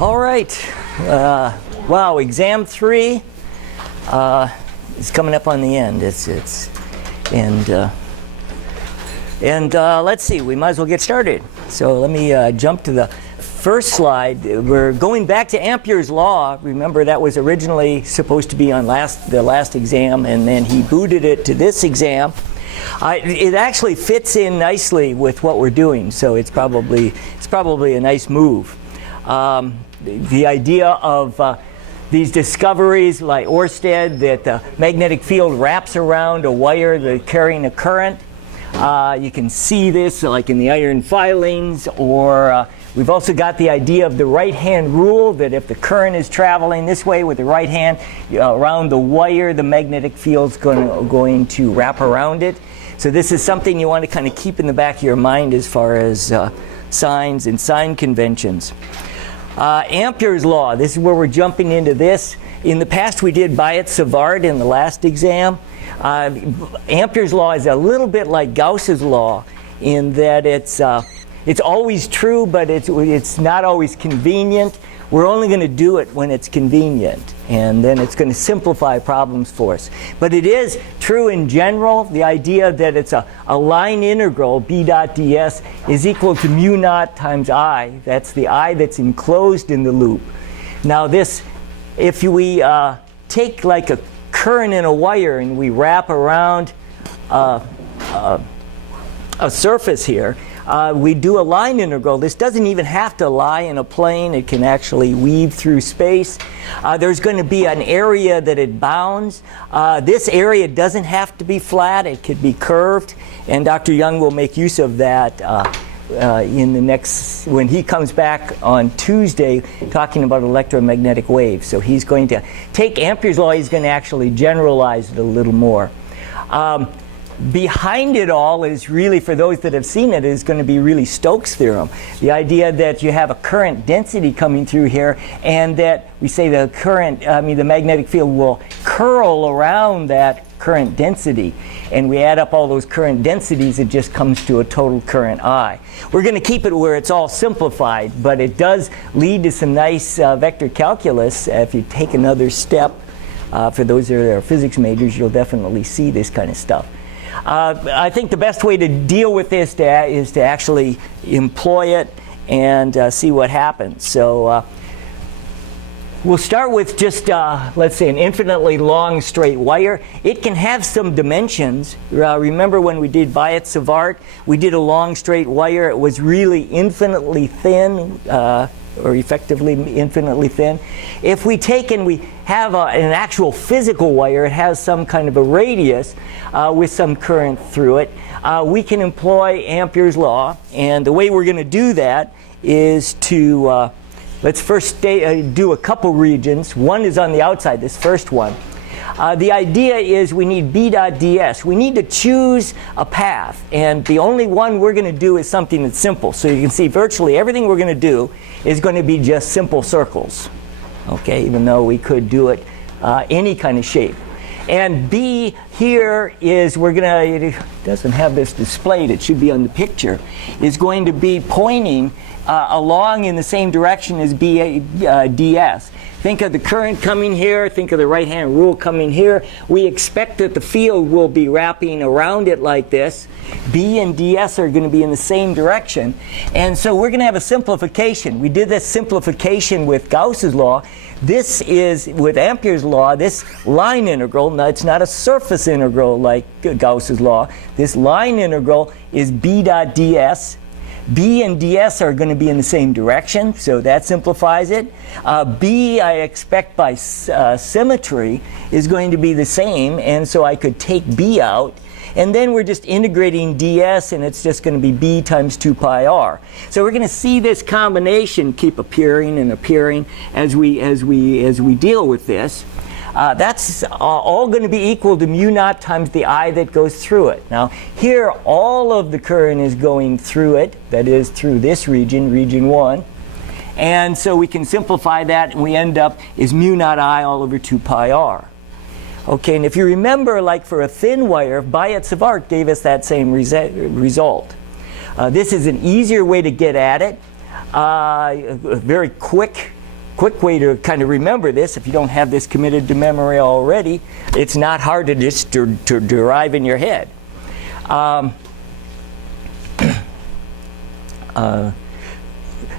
All right. Wow, exam 3 is coming up on the end. Let's see. We might as well get started. So let me jump to the first slide. We're going back to Amperes Law. Remember, that was originally supposed to be on the last exam, and then he booted it to this exam. It actually fits in nicely with what we're doing, so it's probably a nice move. The idea of these discoveries like Ørsted, that the magnetic field wraps around a wire carrying a current. You can see this like in the iron filings, or we've also got the idea of the right-hand rule, that if the current is traveling this way with the right hand around the wire, the magnetic field's going to wrap around it. So this is something you want to kind of keep in the back of your mind as far as signs and sign conventions. Amperes Law, this is where we're jumping into this. In the past we did Biot-Savart in the last exam. Amperes Law is a little bit like Gauss's law in that it's always true, but it's not always convenient. We're only going to do it when it's convenient, and then it's going to simplify problems for us. But it is true in general, the idea that it's a line integral, b dot ds, is equal to mu naught times I. That's the I that's enclosed in the loop. Now this, if we take like a current in a wire and we wrap around a surface here, we do a line integral. This doesn't even have to lie in a plane. It can actually weave through space. There's going to be an area that it bounds. This area doesn't have to be flat. It could be curved, and Dr. Young will make use of that in the next, when he comes back on Tuesday talking about electromagnetic waves. So he's going to take Amperes Law, he's going to actually generalize it a little more. Behind it all is really, for those that have seen it, is going to be really Stokes' theorem. The idea that you have a current density coming through here, and that we say the magnetic field will curl around that current density. And we add up all those current densities, it just comes to a total current I. We're going to keep it where it's all simplified, but it does lead to some nice vector calculus. If you take another step, for those that are physics majors, you'll definitely see this kind of stuff. I think the best way to deal with this is to actually employ it and see what happens. So we'll start with just, let's say, an infinitely long straight wire. It can have some dimensions. Remember when we did Biot-Savart, we did a long straight wire. It was really infinitely thin, or effectively infinitely thin. If we take and we have an actual physical wire, it has some kind of a radius with some current through it, we can employ Amperes Law. And the way we're going to do that is to, let's first do a couple regions. One is on the outside, this first one. The idea is we need b dot ds. We need to choose a path, and the only one we're going to do is something that's simple. So you can see virtually everything we're going to do is going to be just simple circles, okay, even though we could do it any kind of shape. And b here is, it doesn't have this displayed, it should be on the picture, is going to be pointing along in the same direction as ds. Think of the current coming here, think of the right-hand rule coming here. We expect that the field will be wrapping around it like this. B and ds are going to be in the same direction. And so we're going to have a simplification. We did this simplification with Gauss's law. This is, with Amperes Law, this line integral. Now, it's not a surface integral like Gauss's law. This line integral is b dot ds. B and ds are going to be in the same direction, so that simplifies it. B, I expect by symmetry, is going to be the same, and so I could take b out. And then we're just integrating ds, and it's just going to be b times 2 pi r. So we're going to see this combination keep appearing and appearing as we deal with this. That's all going to be equal to mu naught times the I that goes through it. Now here all of the current is going through it, that is through this region, region 1. And so we can simplify that, and we end up is mu naught I all over 2 pi r. Okay, and if you remember, like for a thin wire, Biot-Savart gave us that same result. This is an easier way to get at it, a very quick quick way to kind of remember this, if you don't have this committed to memory already, it's not hard to just to derive in your head.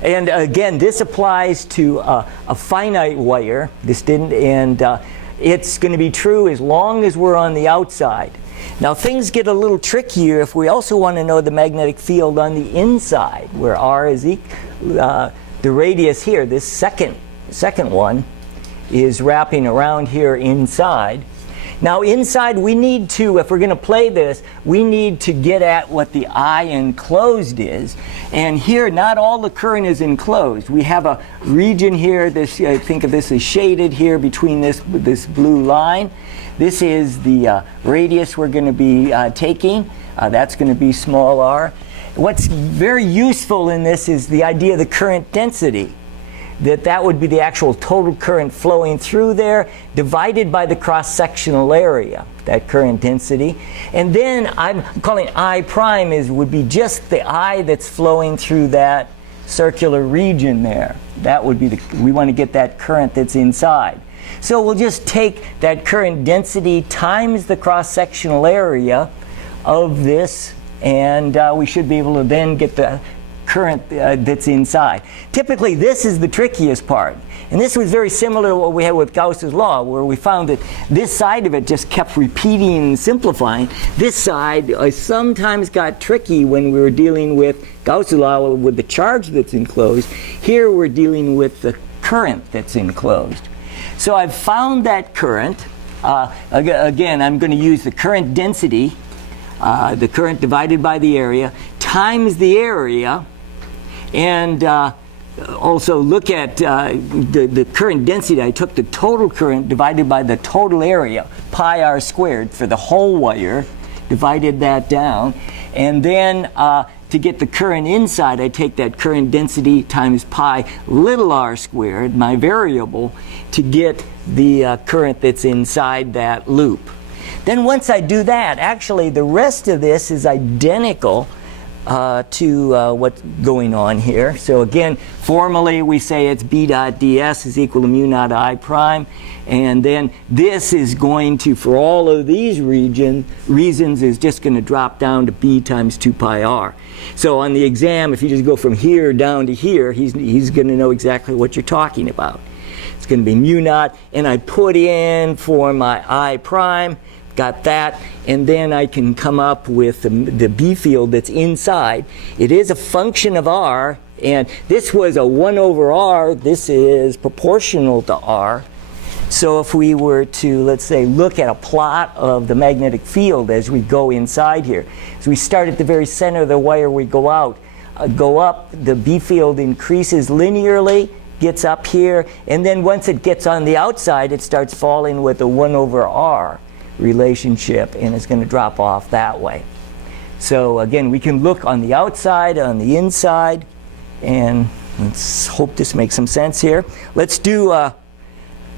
And again, this applies to a finite wire. This didn't, and it's going to be true as long as we're on the outside. Now things get a little trickier if we also want to know the magnetic field on the inside, where R is the radius here. This second one is wrapping around here inside. Now inside we need to, if we're going to play this, we need to get at what the I enclosed is. And here not all the current is enclosed. We have a region here, this, think of this as shaded here between this blue line. This is the radius we're going to be taking. That's going to be small r. What's very useful in this is the idea of the current density. That would be the actual total current flowing through there divided by the cross-sectional area, that current density. And then I'm calling I prime would be just the I that's flowing through that circular region there. That would be we want to get that current that's inside. So we'll just take that current density times the cross-sectional area of this, and we should be able to then get the current that's inside. Typically this is the trickiest part, and this was very similar to what we had with Gauss's law, where we found that this side of it just kept repeating and simplifying. This side sometimes got tricky when we were dealing with Gauss's law with the charge that's enclosed. Here we're dealing with the current that's enclosed. So I've found that current. Again, I'm going to use the current density, the current divided by the area, times the area, and also look at the current density. I took the total current divided by the total area, pi r squared, for the whole wire, divided that down, and then to get the current inside, I take that current density times pi little r squared, my variable, to get the current that's inside that loop. Then once I do that, actually the rest of this is identical to what's going on here. So again, formally we say it's B dot ds is equal to mu naught I prime, and then this is going to, for all of these reasons, is just going to drop down to B times 2 pi r. So on the exam, if you just go from here down to here, he's going to know exactly what you're talking about. It's going to be mu naught, and I put in for my I prime, got that, and then I can come up with the B field that's inside. It is a function of R, and this was a 1 over R. This is proportional to R. So if we were to, let's say, look at a plot of the magnetic field as we go inside here, as we start at the very center of the wire, we go out, go up, the B field increases linearly, gets up here, and then once it gets on the outside, it starts falling with a 1 over R relationship, and it's going to drop off that way. So again, we can look on the outside, on the inside, and let's hope this makes some sense here. Let's do a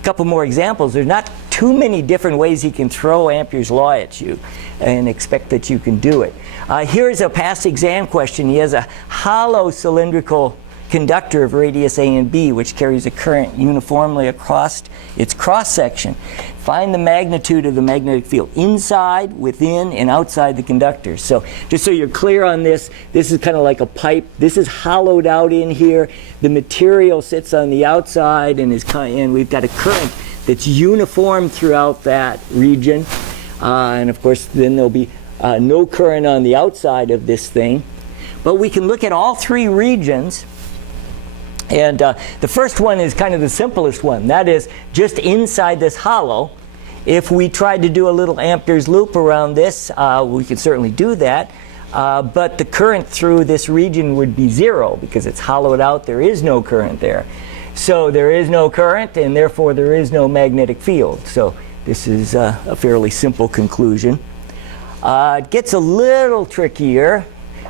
couple more examples. There's not too many different ways he can throw Ampere's law at you and expect that you can do it. Here's a past exam question. He has a hollow cylindrical conductor of radius A and B, which carries a current uniformly across its cross-section. Find the magnitude of the magnetic field inside, within, and outside the conductor. So just so you're clear on this, this is kind of like a pipe. This is hollowed out in here. The material sits on the outside, and we've got a current that's uniform throughout that region. And of course, then there'll be no current on the outside of this thing. But we can look at all three regions. And the first one is kind of the simplest one. That is just inside this hollow. If we tried to do a little Ampere's loop around this, we could certainly do that. But the current through this region would be 0 because it's hollowed out. There is no current there. So there is no current, and therefore there is no magnetic field. So this is a fairly simple conclusion. It gets a little trickier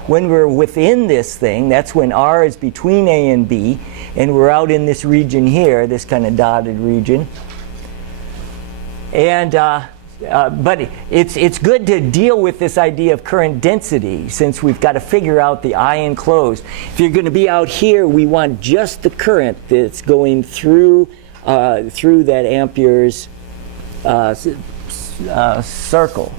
when we're within this thing. That's when R is between A and B, and we're out in this region here, this kind of dotted region. And but it's good to deal with this idea of current density, since we've got to figure out the I enclosed. If you're going to be out here, we want just the current that's going through that Ampere's circle.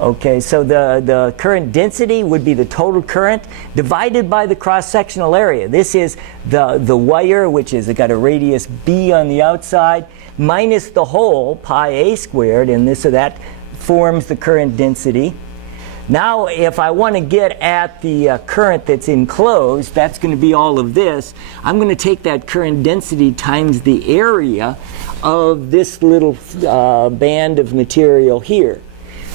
Okay, so the current density would be the total current divided by the cross-sectional area. This is the wire, which has got a radius b on the outside, minus the whole pi a squared, and this or that forms the current density. Now, if I want to get at the current that's enclosed, that's going to be all of this. I'm going to take that current density times the area of this little band of material here.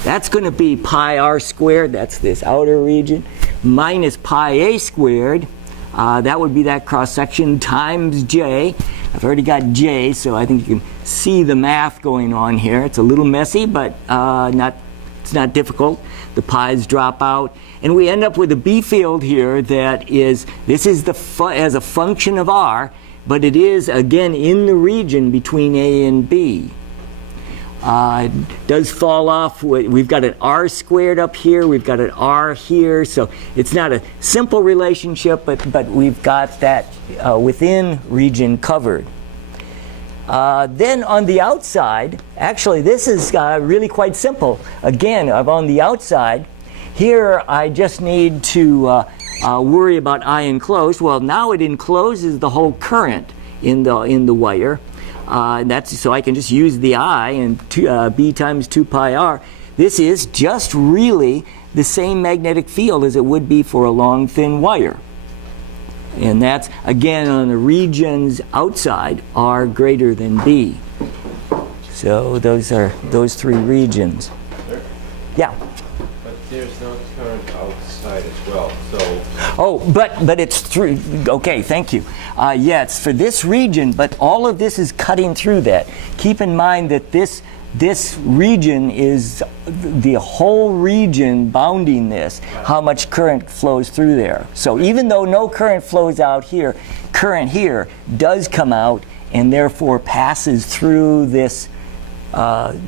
That's going to be pi r squared, that's this outer region, minus pi a squared, that would be that cross-section, times j. I've already got j, so I think you can see the math going on here. It's a little messy, but it's not difficult. The pi's drop out, and we end up with a B field here that is, this is as a function of r, but it is, again, in the region between A and B. It does fall off. We've got an r squared up here. We've got an r here. So it's not a simple relationship, but we've got that within region covered. Then on the outside, actually this is really quite simple. Again, on the outside, here I just need to worry about I enclosed. Well, now it encloses the whole current in the wire. That's so I can just use the I and B times 2 pi r. This is just really the same magnetic field as it would be for a long, thin wire. And that's, again, on the regions outside, R greater than B. So those are those three regions. Sure. Yeah? But there's no current outside as well, so... Oh, but it's through, okay, thank you. Yeah, it's for this region, but all of this is cutting through that. Keep in mind that this region is the whole region bounding this, how much current flows through there. So even though no current flows out here, current here does come out and therefore passes through this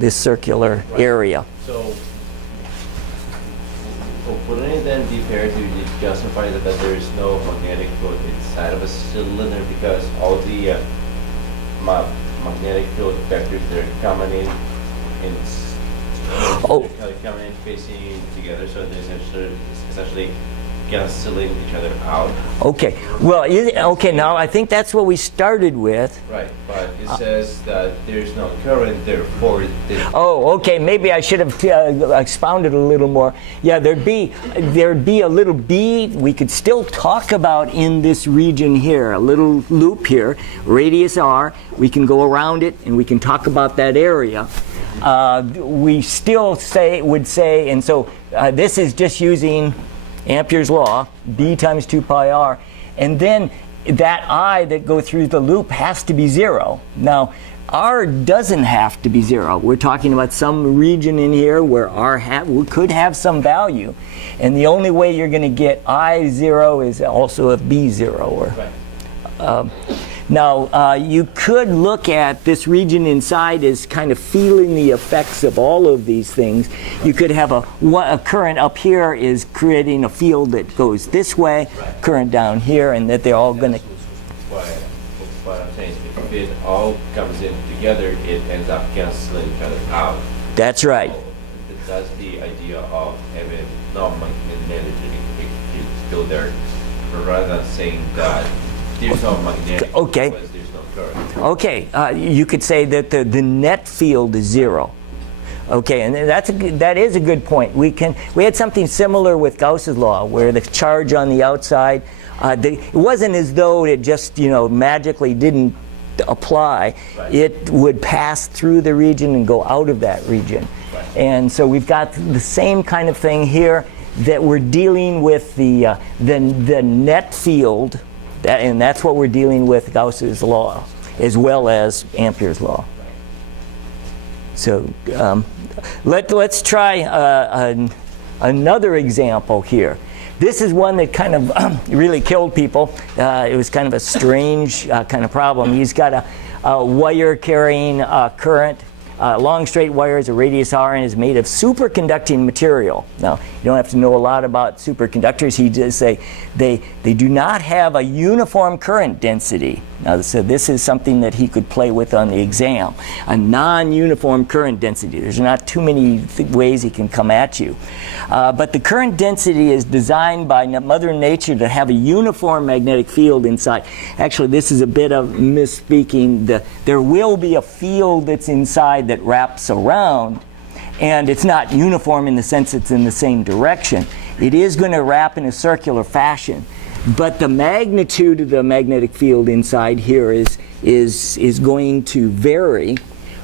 circular area. So wouldn't it then be fair to justify that there is no magnetic field inside of a cylinder because all the magnetic field vectors that are coming in coming in facing together, so they're essentially canceling each other out. Okay. Well, okay. Now I think that's what we started with. Right, but it says that there's no current, therefore. Oh, okay. Maybe I should have expounded a little more. Yeah, there'd be a little B we could still talk about in this region here, a little loop here, radius r. We can go around it and we can talk about that area. We still would say, and so this is just using Ampere's law, B times 2 pi r, and then that I that go through the loop has to be 0. Now, r doesn't have to be 0. We're talking about some region in here where r could have some value, and the only way you're going to get I 0 is also if B 0. Or, now, you could look at this region inside as kind of feeling the effects of all of these things. You could have a current up here is creating a field that goes this way, current down here, and that they're all going to... What I'm saying is if it all comes in together, it ends up canceling each other out. That's right. So that's the idea of having no magnetic field there, rather than saying that there's no magnetic okay. because there's no current. Okay, you could say that the net field is 0. Okay, and that is a good point. We had something similar with Gauss's law, where the charge on the outside, it wasn't as though it just magically didn't apply. Right. It would pass through the region and go out of that region. Right. And so we've got the same kind of thing here, that we're dealing with the net field. And that's what we're dealing with Gauss's law, as well as Ampere's law. So let's try another example here. This is one that kind of really killed people. It was kind of a strange kind of problem. He's got a wire carrying current long straight wire is a radius r and is made of superconducting material. Now, you don't have to know a lot about superconductors. He just say they do not have a uniform current density. Now, so this is something that he could play with on the exam. A non-uniform current density. There's not too many ways he can come at you. But the current density is designed by Mother Nature to have a uniform magnetic field inside. Actually, this is a bit of misspeaking. There will be a field that's inside that wraps around, and it's not uniform in the sense it's in the same direction. It is going to wrap in a circular fashion. But the magnitude of the magnetic field inside here is going to vary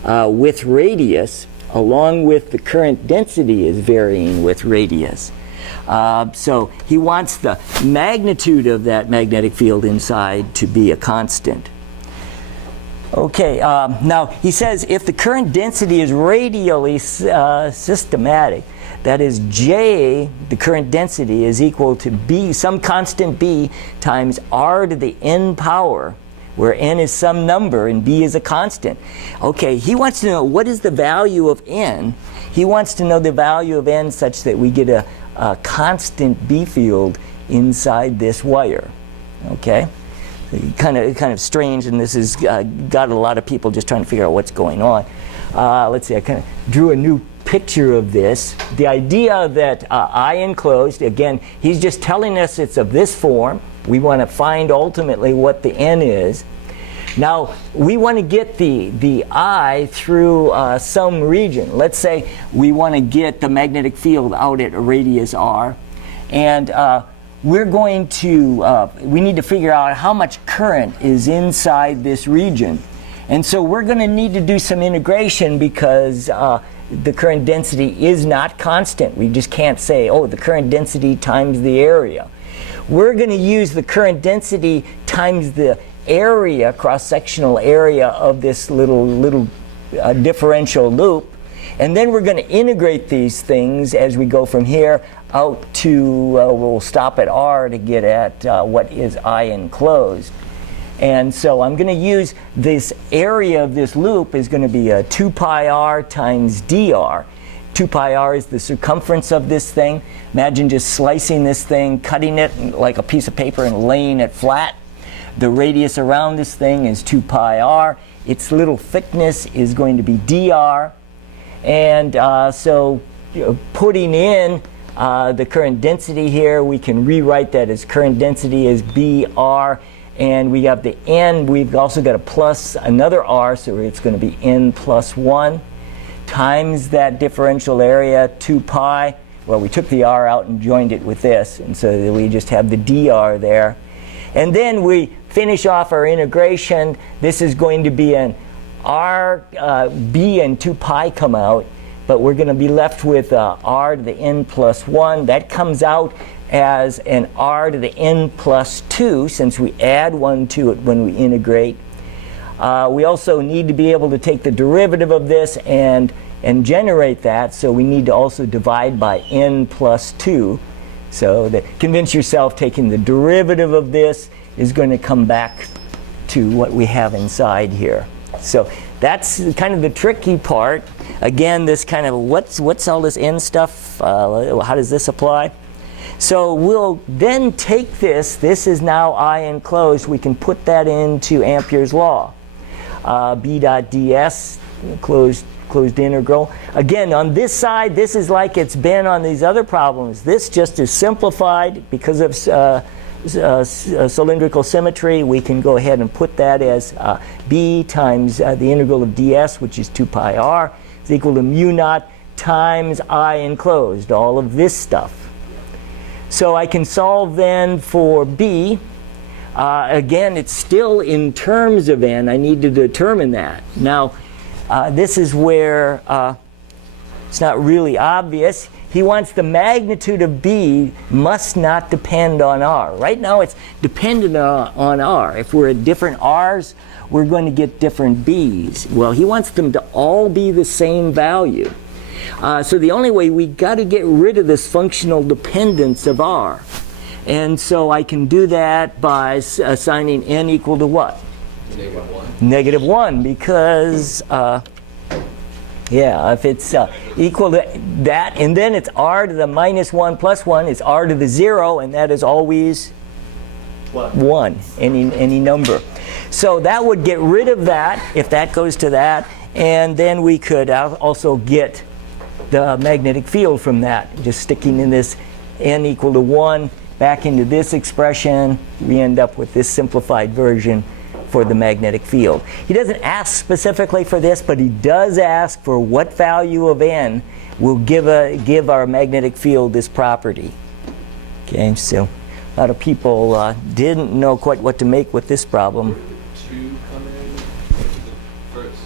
with radius, along with the current density is varying with radius. So he wants the magnitude of that magnetic field inside to be a constant. Okay, now he says if the current density is radially systematic, that is J, the current density, is equal to B, some constant B, times R to the n power, where n is some number and B is a constant. Okay, he wants to know what is the value of n. He wants to know the value of n such that we get a constant B field inside this wire. Okay? Kind of strange, and this has got a lot of people just trying to figure out what's going on. Let's see, I kind of drew a new picture of this. The idea that I enclosed, again, he's just telling us it's of this form. We want to find ultimately what the n is. Now, we want to get the I through some region. Let's say we want to get the magnetic field out at a radius r, and we're going to, we need to figure out how much current is inside this region. And so we're going to need to do some integration because the current density is not constant. We just can't say, oh, the current density times the area. We're going to use the current density times the area, cross-sectional area of this little differential loop. And then we're going to integrate these things as we go from here out to, we'll stop at R to get at what is I enclosed. And so I'm going to use this area of this loop is going to be 2 pi r times dr. 2 pi r is the circumference of this thing. Imagine just slicing this thing, cutting it like a piece of paper and laying it flat. The radius around this thing is 2 pi r. Its little thickness is going to be dr. And so putting in the current density here, we can rewrite that as current density is Br. And we have the n, we've also got a plus another r, so it's going to be n plus 1 times that differential area, 2 pi. Well, we took the r out and joined it with this, and so we just have the dr there. And then we finish off our integration. This is going to be an r, b and 2 pi come out, but we're going to be left with r to the n plus 1. That comes out as an r to the n plus 2, since we add 1 to it when we integrate. We also need to be able to take the derivative of this and generate that, so we need to also divide by n plus 2. So convince yourself taking the derivative of this is going to come back to what we have inside here. So that's kind of the tricky part. Again, this kind of what's all this n stuff? How does this apply? So we'll then take this is now I enclosed, we can put that into Amperes Law. B dot ds, closed integral. Again, on this side, this is like it's been on these other problems. This just is simplified because of cylindrical symmetry. We can go ahead and put that as b times the integral of ds, which is 2 pi r, is equal to mu naught times I enclosed, all of this stuff. So I can solve then for b. Again, it's still in terms of n. I need to determine that. Now, this is where it's not really obvious. He wants the magnitude of b must not depend on r. Right now it's dependent on r. If we're at different r's, we're going to get different b's. Well, he wants them to all be the same value. So the only way, we got to get rid of this functional dependence of r. And so I can do that by assigning n equal to what? -1. -1, because Yeah, if it's equal to that, and then it's r to the minus 1 plus 1, it's r to the 0, and that is always 1, any number. So that would get rid of that if that goes to that, and then we could also get the magnetic field from that, just sticking in this n equal to 1 back into this expression. We end up with this simplified version for the magnetic field. He doesn't ask specifically for this, but he does ask for what value of n will give our magnetic field this property. Okay, so a lot of people didn't know quite what to make with this problem. Where did the 2 come in?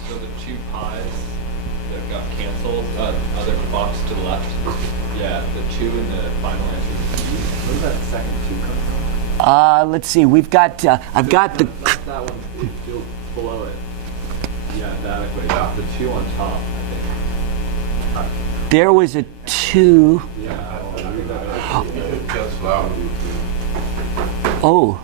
So the 2 pi's that got canceled, other box to the left. Yeah, the 2 in the final answer. Where did that second 2 come from? Let's see, we've got, I've got the... That one, below it. Yeah, that equation. The 2 on top, I think. There was a 2. Yeah. Oh.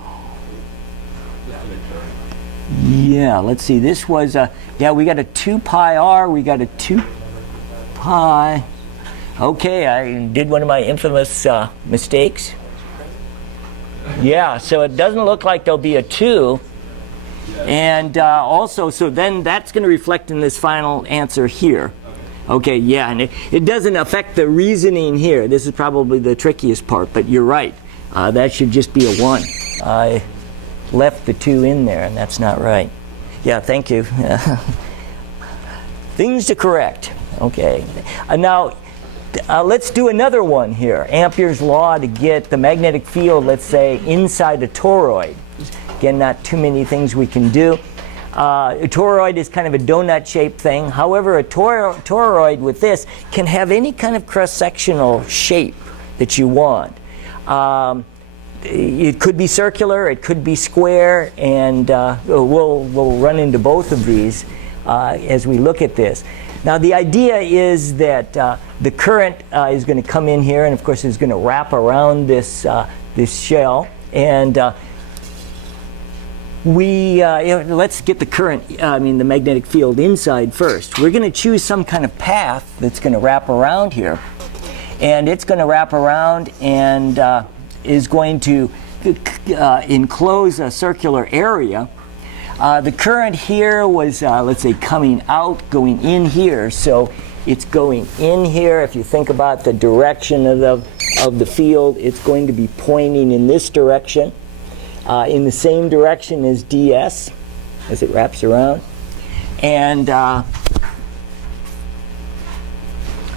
Yeah, let's see, this was yeah, we got a 2 pi r, we got a 2 pi. Okay, I did one of my infamous mistakes. Yeah, so it doesn't look like there'll be a 2. And also, so then that's going to reflect in this final answer here. Okay, yeah, and it doesn't affect the reasoning here. This is probably the trickiest part, but you're right. That should just be a 1. I left the 2 in there, and that's not right. Yeah, thank you. Things to correct. Okay. Now, let's do another one here. Ampere's law to get the magnetic field, let's say, inside a toroid. Again, not too many things we can do. A toroid is kind of a donut-shaped thing. However, a toroid with this can have any kind of cross-sectional shape that you want. It could be circular, it could be square, and we'll run into both of these as we look at this. Now, the idea is that the current is going to come in here, and of course, it's going to wrap around this shell, and let's get the current, the magnetic field inside first. We're going to choose some kind of path that's going to wrap around here. And it's going to wrap around and is going to enclose a circular area. The current here was, let's say, coming out, going in here. So it's going in here. If you think about the direction of the field, it's going to be pointing in this direction. In the same direction as ds as it wraps around. And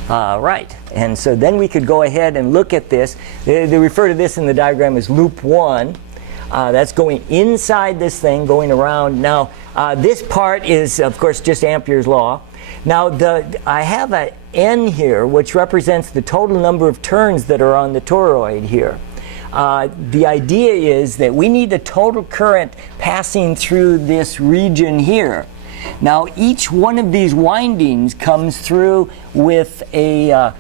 right, and so then we could go ahead and look at this. They refer to this in the diagram as loop 1. That's going inside this thing, going around. Now, this part is, of course, just Ampere's law. Now, I have an n here, which represents the total number of turns that are on the toroid here. The idea is that we need a total current passing through this region here. Now, each one of these windings comes through with a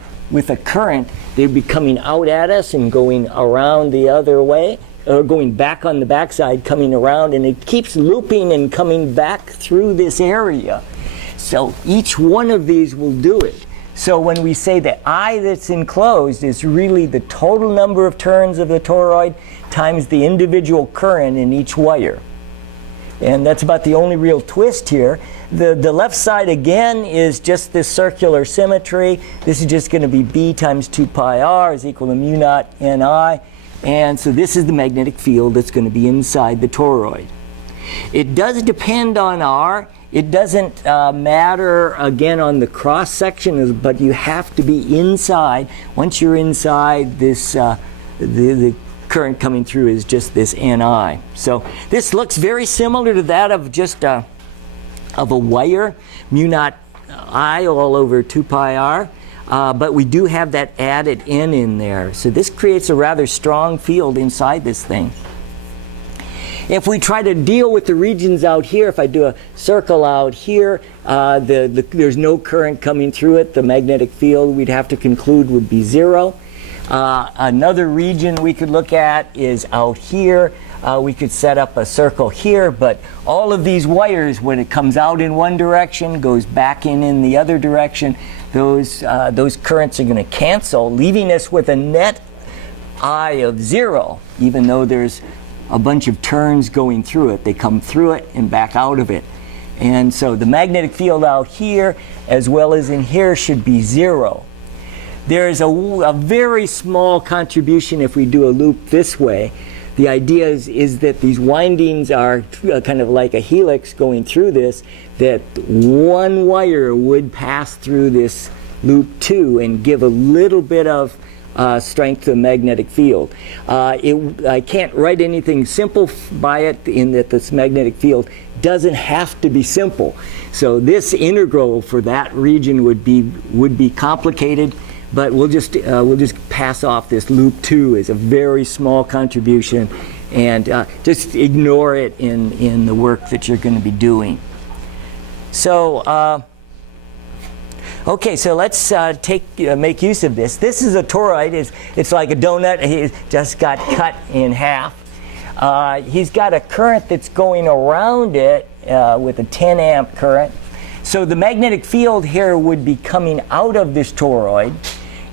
current. They'd be coming out at us and going around the other way, or going back on the backside, coming around, and it keeps looping and coming back through this area. So each one of these will do it. So when we say the I that's enclosed is really the total number of turns of the toroid times the individual current in each wire. And that's about the only real twist here. The left side, again, is just this circular symmetry. This is just going to be B times 2 pi r is equal to mu naught Ni. And so this is the magnetic field that's going to be inside the toroid. It does depend on R. It doesn't matter, again, on the cross-section, but you have to be inside. Once you're inside, this the current coming through is just this Ni. So this looks very similar to that of just of a wire, mu naught I all over 2 pi r. But we do have that added N in there. So this creates a rather strong field inside this thing. If we try to deal with the regions out here, if I do a circle out here, there's no current coming through it. The magnetic field, we'd have to conclude, would be 0. Another region we could look at is out here. we could set up a circle here, but all of these wires, when it comes out in one direction, goes back in the other direction, those currents are going to cancel, leaving us with a net I of 0, even though there's a bunch of turns going through it. They come through it and back out of it. And so the magnetic field out here, as well as in here, should be 0. There's a very small contribution if we do a loop this way. The idea is that these windings are kind of like a helix going through this, that one wire would pass through this loop 2 and give a little bit of strength to the magnetic field. I can't write anything simple by it, in that this magnetic field doesn't have to be simple. So this integral for that region would be complicated, but we'll just pass off this loop 2 as a very small contribution, and just ignore it in the work that you're going to be doing. So okay, so let's make use of this. This is a toroid. It's like a donut. He just got cut in half. He's got a current that's going around it with a 10 amp current. So the magnetic field here would be coming out of this toroid.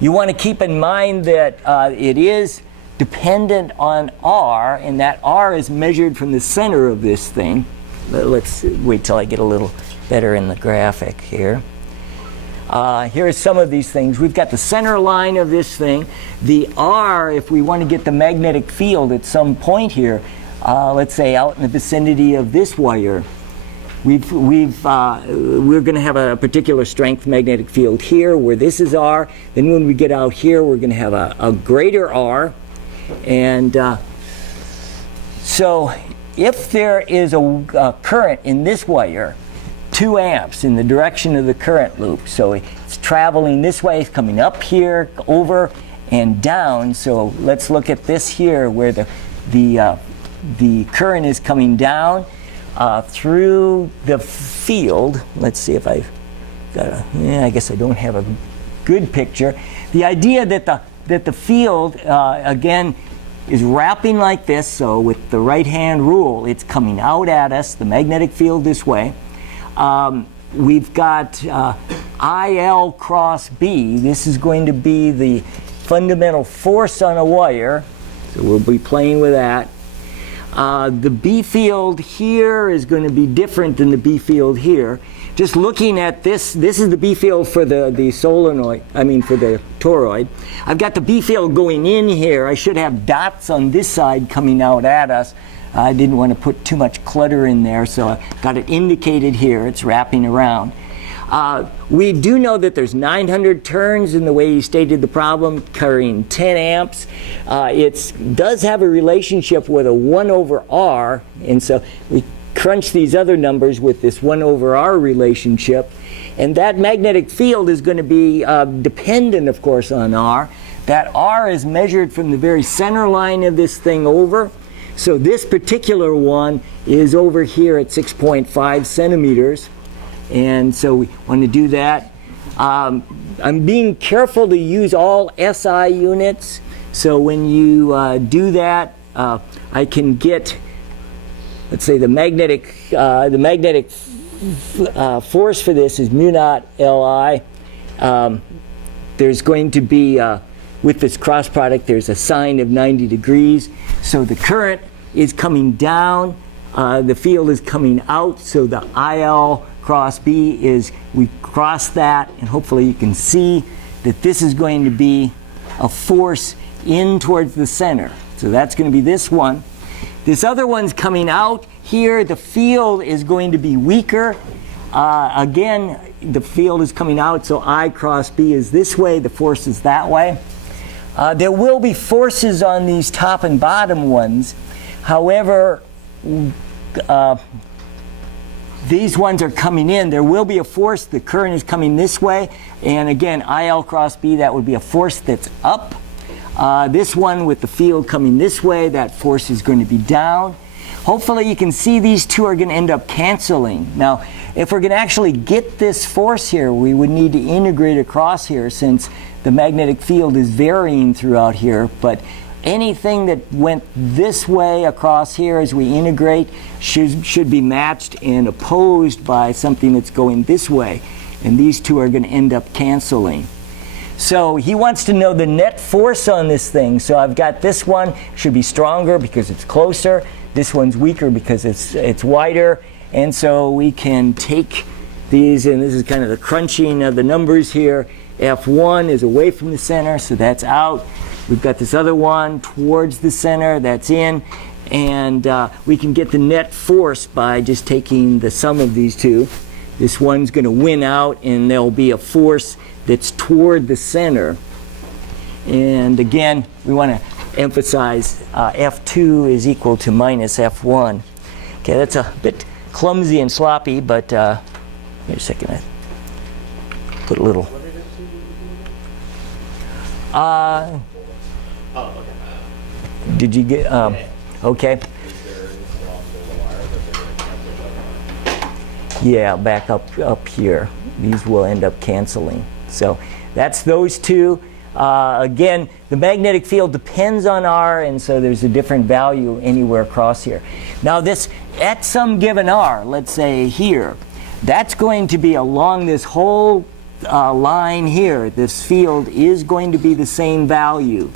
You want to keep in mind that it is dependent on R, and that R is measured from the center of this thing. Let's wait till I get a little better in the graphic here. Here are some of these things. We've got the center line of this thing. The R, if we want to get the magnetic field at some point here, let's say out in the vicinity of this wire, we're going to have a particular strength magnetic field here where this is R. Then when we get out here, we're going to have a greater R. And so if there is a current in this wire, 2 amps in the direction of the current loop. So it's traveling this way, it's coming up here, over, and down. So let's look at this here where the current is coming down through the field. Let's see if I've got I guess I don't have a good picture. The idea that the field, again, is wrapping like this. So with the right-hand rule, it's coming out at us, the magnetic field this way. We've got IL cross B. This is going to be the fundamental force on a wire. So we'll be playing with that. The B field here is going to be different than the B field here. Just looking at this is the B field for the solenoid, for the toroid. I've got the B field going in here. I should have dots on this side coming out at us. I didn't want to put too much clutter in there, so I got it indicated here. It's wrapping around. We do know that there's 900 turns in the way you stated the problem, carrying 10 amps. It does have a relationship with a 1 over R, and so we crunch these other numbers with this 1 over R relationship, and that magnetic field is going to be dependent, of course, on R. That R is measured from the very center line of this thing over. So this particular one is over here at 6.5 centimeters. And so we want to do that. I'm being careful to use all SI units. So when you do that, I can get, let's say, the magnetic force for this is mu naught Li. There's going to be, with this cross product, there's a sine of 90 degrees. So the current is coming down, the field is coming out, so the IL cross B is, we cross that, and hopefully you can see that this is going to be a force in towards the center. So that's going to be this one. This other one's coming out here. The field is going to be weaker. Again, the field is coming out, so I cross B is this way, the force is that way. There will be forces on these top and bottom ones. However, these ones are coming in. There will be a force. The current is coming this way. And again, IL cross B, that would be a force that's up. This one with the field coming this way, that force is going to be down. Hopefully you can see these two are going to end up canceling. Now, if we're going to actually get this force here, we would need to integrate across here since the magnetic field is varying throughout here. But anything that went this way across here as we integrate should be matched and opposed by something that's going this way. And these two are going to end up canceling. So he wants to know the net force on this thing. So I've got this one should be stronger because it's closer. This one's weaker because it's wider. And so we can take these, and this is kind of the crunching of the numbers here. F1 is away from the center, so that's out. We've got this other one towards the center, that's in. And we can get the net force by just taking the sum of these two. This one's going to win out, and there'll be a force that's toward the center. And again, we want to emphasize F2 is equal to minus F1. Okay, that's a bit clumsy and sloppy, but wait a second. I put a little. Did you get? Okay. Yeah, back up here. These will end up canceling. So that's those two. Again, the magnetic field depends on R, and so there's a different value anywhere across here. Now this, at some given R, let's say here, that's going to be along this whole line here. This field is going to be the same value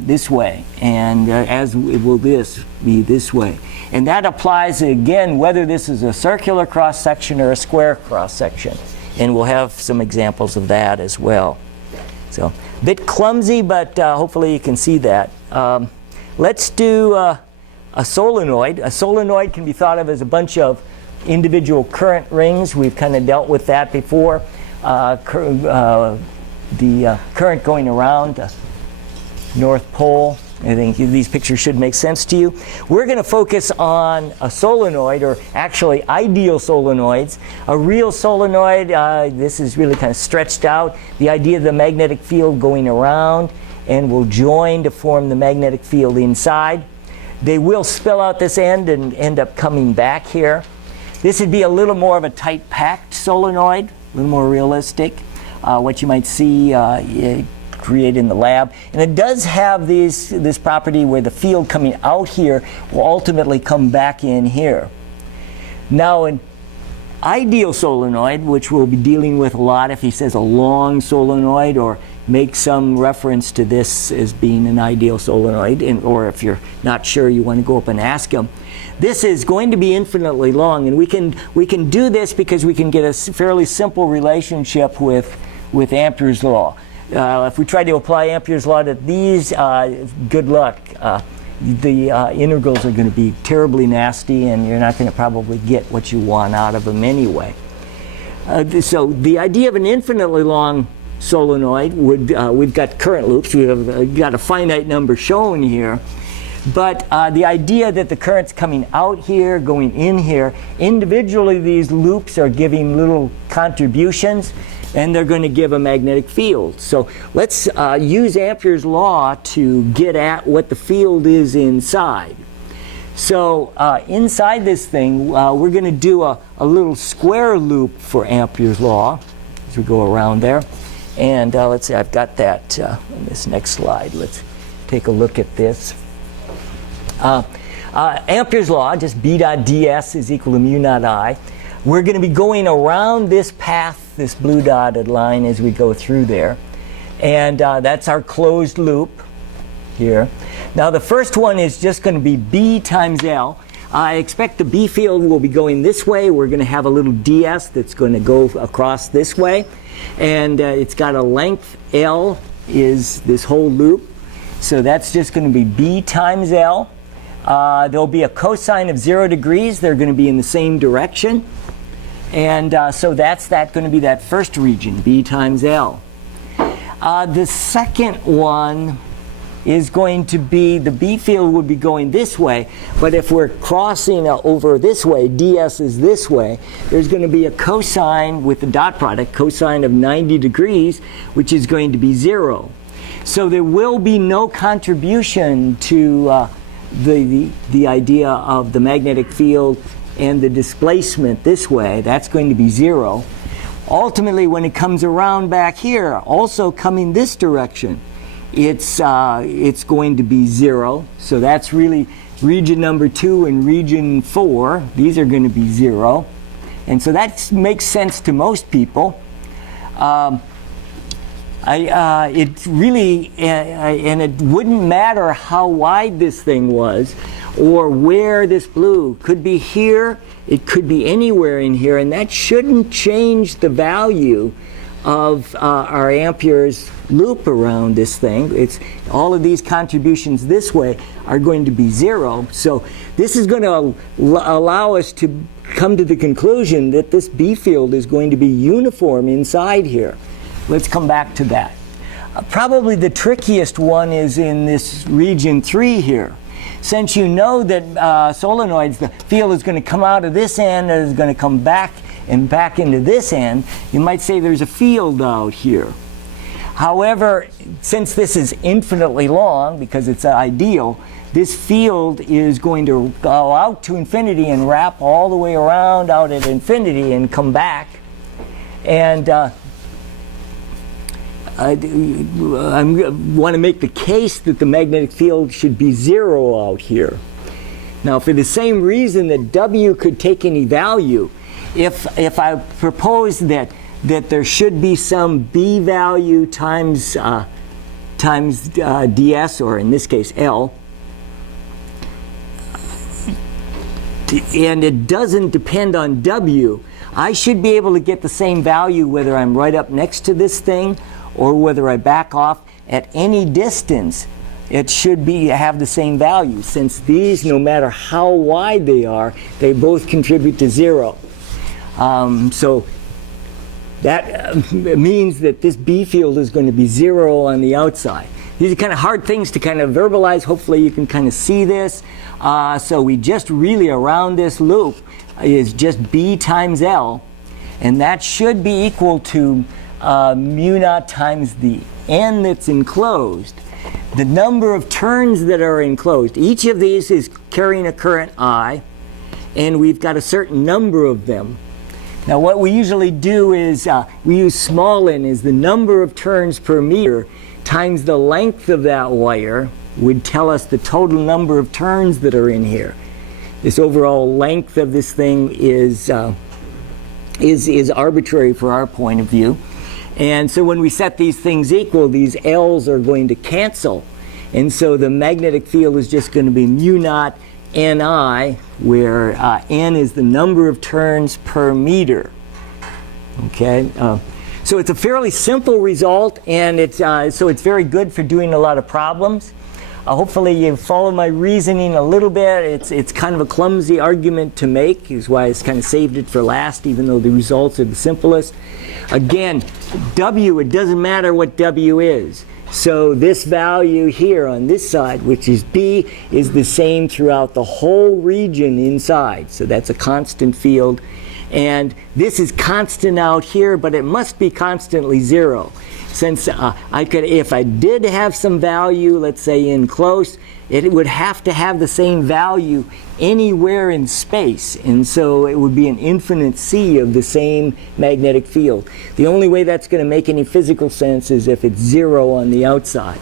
this way, and as will this be this way. And that applies again whether this is a circular cross-section or a square cross-section. And we'll have some examples of that as well. So a bit clumsy, but hopefully you can see that. Let's do a solenoid. A solenoid can be thought of as a bunch of individual current rings. We've kind of dealt with that before. The current going around the North Pole. I think these pictures should make sense to you. We're going to focus on a solenoid, or actually ideal solenoids. A real solenoid, this is really kind of stretched out. The idea of the magnetic field going around and will join to form the magnetic field inside. They will spill out this end and end up coming back here. This would be a little more of a tight packed solenoid, a little more realistic. What you might see create in the lab. And it does have this property where the field coming out here will ultimately come back in here. Now an ideal solenoid, which we'll be dealing with a lot if he says a long solenoid or make some reference to this as being an ideal solenoid, or if you're not sure, you want to go up and ask him. This is going to be infinitely long, and we can do this because we can get a fairly simple relationship with Amperes Law. If we try to apply Amperes Law to these, good luck. The integrals are going to be terribly nasty, and you're not going to probably get what you want out of them anyway. So the idea of an infinitely long solenoid would, we've got current loops. We've got a finite number shown here. But the idea that the current's coming out here, going in here, individually these loops are giving little contributions, and they're going to give a magnetic field. So let's use Amperes Law to get at what the field is inside. So inside this thing, we're going to do a little square loop for Amperes Law as we go around there. And let's see, I've got that on this next slide. Let's take a look at this. Amperes Law, just B dot ds is equal to mu naught I. We're going to be going around this path, this blue dotted line, as we go through there. And that's our closed loop here. Now the first one is just going to be B times L. I expect the B field will be going this way. We're going to have a little ds that's going to go across this way. And it's got a length. L is this whole loop. So that's just going to be B times L. There'll be a cosine of 0 degrees. They're going to be in the same direction. And so that's going to be that first region, B times L. The second one is going to be, the B field would be going this way, but if we're crossing over this way, ds is this way, there's going to be a cosine with the dot product, cosine of 90 degrees, which is going to be 0. So there will be no contribution to the idea of the magnetic field and the displacement this way. That's going to be 0. Ultimately, when it comes around back here, also coming this direction, it's going to be 0. So that's really region number 2 and region 4. These are going to be 0. And so that makes sense to most people. It really, and it wouldn't matter how wide this thing was or where this blue could be here, it could be anywhere in here, and that shouldn't change the value of our Ampere's loop around this thing. It's all of these contributions this way are going to be 0. So this is going to allow us to come to the conclusion that this B field is going to be uniform inside here. Let's come back to that. Probably the trickiest one is in this region 3 here. Since you know that solenoids, the field is going to come out of this end and is going to come back and back into this end, you might say there's a field out here. However, since this is infinitely long, because it's ideal, this field is going to go out to infinity and wrap all the way around out at infinity and come back. And I want to make the case that the magnetic field should be 0 out here. Now, for the same reason that W could take any value, if I propose that there should be some B value times ds, or in this case L, and it doesn't depend on W, I should be able to get the same value whether I'm right up next to this thing or whether I back off at any distance. It should have the same value, since these, no matter how wide they are, they both contribute to 0. So that means that this B field is going to be 0 on the outside. These are kind of hard things to kind of verbalize. Hopefully you can kind of see this. So we just really, around this loop, is just B times L, and that should be equal to mu naught times the n that's enclosed, the number of turns that are enclosed. Each of these is carrying a current I, and we've got a certain number of them. Now what we usually do is we use small n as the number of turns per meter times the length of that wire would tell us the total number of turns that are in here. This overall length of this thing is arbitrary for our point of view. And so when we set these things equal, these L's are going to cancel. And so the magnetic field is just going to be mu naught Ni, where N is the number of turns per meter. Okay? So it's a fairly simple result, and so it's very good for doing a lot of problems. Hopefully you follow my reasoning a little bit. It's kind of a clumsy argument to make, is why I kind of saved it for last, even though the results are the simplest. Again, W, it doesn't matter what W is. So this value here on this side, which is B, is the same throughout the whole region inside. So that's a constant field. And this is constant out here, but it must be constantly 0. Since I could, if I did have some value, let's say in close, it would have to have the same value anywhere in space. And so it would be an infinite sea of the same magnetic field. The only way that's going to make any physical sense is if it's 0 on the outside.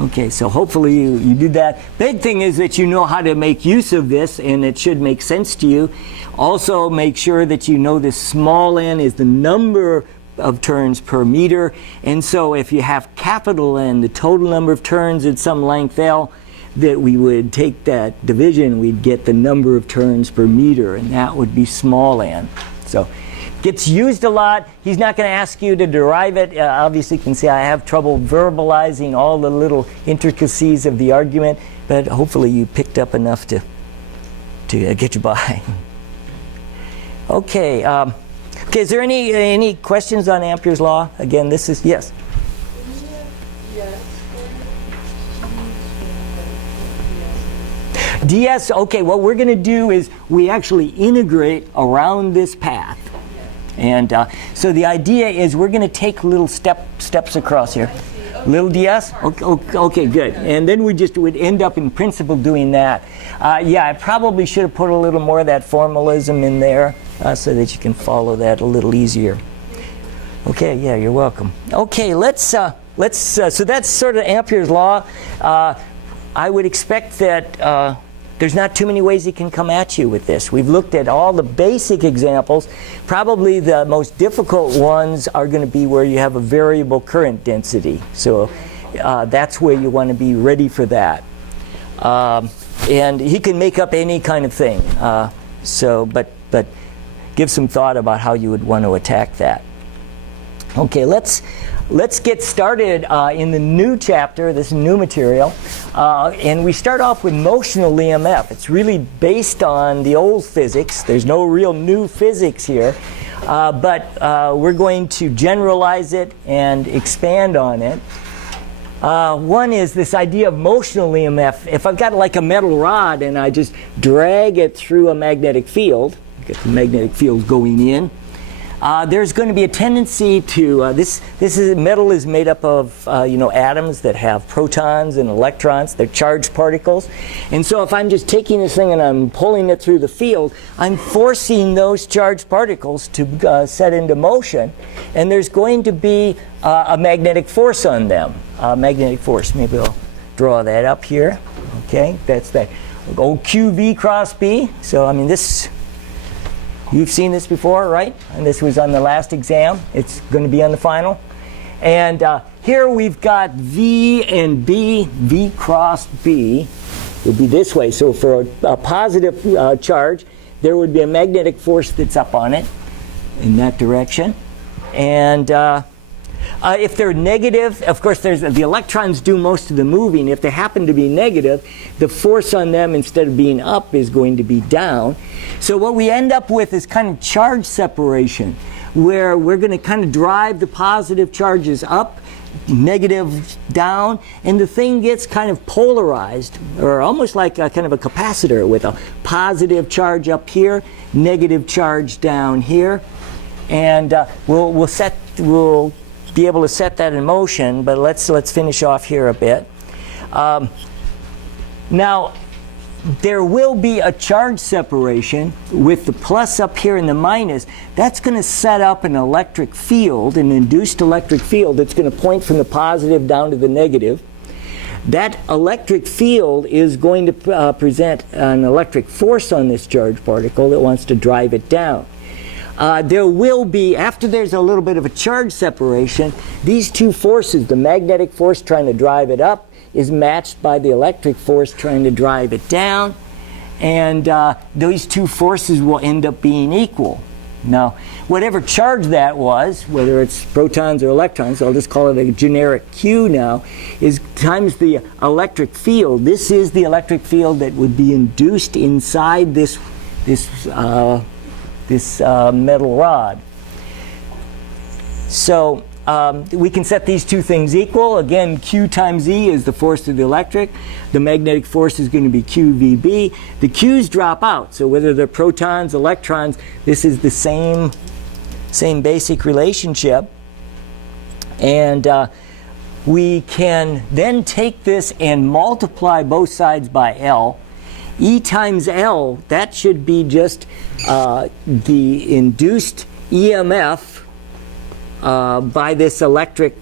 Okay, so hopefully you did that. Big thing is that you know how to make use of this, and it should make sense to you. Also, make sure that you know this small n is the number of turns per meter. And so if you have capital N, the total number of turns at some length L, that we would take that division, we'd get the number of turns per meter, and that would be small n. So gets used a lot. He's not going to ask you to derive it. Obviously you can see I have trouble verbalizing all the little intricacies of the argument, but hopefully you picked up enough to get you by. Okay. Okay, is there any questions on Ampere's law? Again, this is, yes? ds, okay, what we're going to do is we actually integrate around this path. And so the idea is we're going to take little steps across here. Little ds? Okay, good. And then we just would end up in principle doing that. Yeah, I probably should have put a little more of that formalism in there so that you can follow that a little easier. Okay, yeah, you're welcome. Okay, let's let's. So that's sort of Ampere's law. I would expect that there's not too many ways he can come at you with this. We've looked at all the basic examples. Probably the most difficult ones are going to be where you have a variable current density. So that's where you want to be ready for that. And he can make up any kind of thing. But give some thought about how you would want to attack that. Okay, let's get started in the new chapter, this new material. And we start off with motional EMF. It's really based on the old physics. There's no real new physics here. But we're going to generalize it and expand on it. One is this idea of motional EMF. If I've got like a metal rod and I just drag it through a magnetic field, get the magnetic field going in, there's going to be a tendency to metal is made up of atoms that have protons and electrons. They're charged particles, and so if I'm just taking this thing and I'm pulling it through the field, I'm forcing those charged particles to set into motion, and there's going to be a magnetic force on them. Magnetic force. Maybe I'll draw that up here. Okay, that's that old QV cross B. So I mean this. You've seen this before, right? And this was on the last exam. It's going to be on the final. And here we've got V and B. V cross B would be this way. So for a positive charge, there would be a magnetic force that's up on it in that direction. And if they're negative, of course, the electrons do most of the moving. If they happen to be negative, the force on them, instead of being up, is going to be down. So what we end up with is kind of charge separation, where we're going to kind of drive the positive charges up, negative down, and the thing gets kind of polarized, or almost like a kind of a capacitor with a positive charge up here, negative charge down here. And we'll be able to set that in motion, but let's finish off here a bit. Now, there will be a charge separation with the plus up here and the minus. That's going to set up an electric field, an induced electric field that's going to point from the positive down to the negative. That electric field is going to present an electric force on this charged particle that wants to drive it down. There will be, after there's a little bit of a charge separation, these two forces, the magnetic force trying to drive it up is matched by the electric force trying to drive it down, and those two forces will end up being equal. Now, whatever charge that was, whether it's protons or electrons, I'll just call it a generic Q now, is times the electric field. This is the electric field that would be induced inside this metal rod. So we can set these two things equal. Again, Q times E is the force of the electric. The magnetic force is going to be QVB. The Q's drop out. So whether they're protons, electrons, this is the same basic relationship. And we can then take this and multiply both sides by L. E times L, that should be just the induced EMF by this electric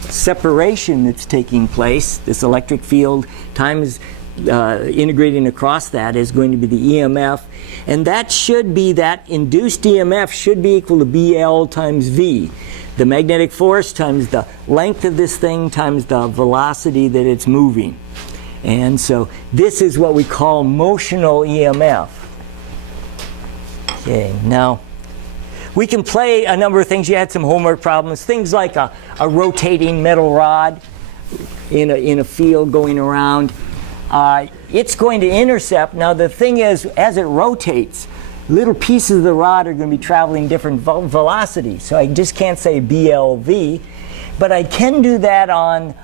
separation that's taking place. This electric field times integrating across that is going to be the EMF. And that should be, that induced EMF should be equal to BL times V. The magnetic force times the length of this thing times the velocity that it's moving. And so this is what we call motional EMF. Okay, now we can play a number of things. You had some homework problems. Things like a rotating metal rod in a field going around. It's going to intercept. Now the thing is, as it rotates, little pieces of the rod are going to be traveling different velocities. So I just can't say BLV, but I can do that on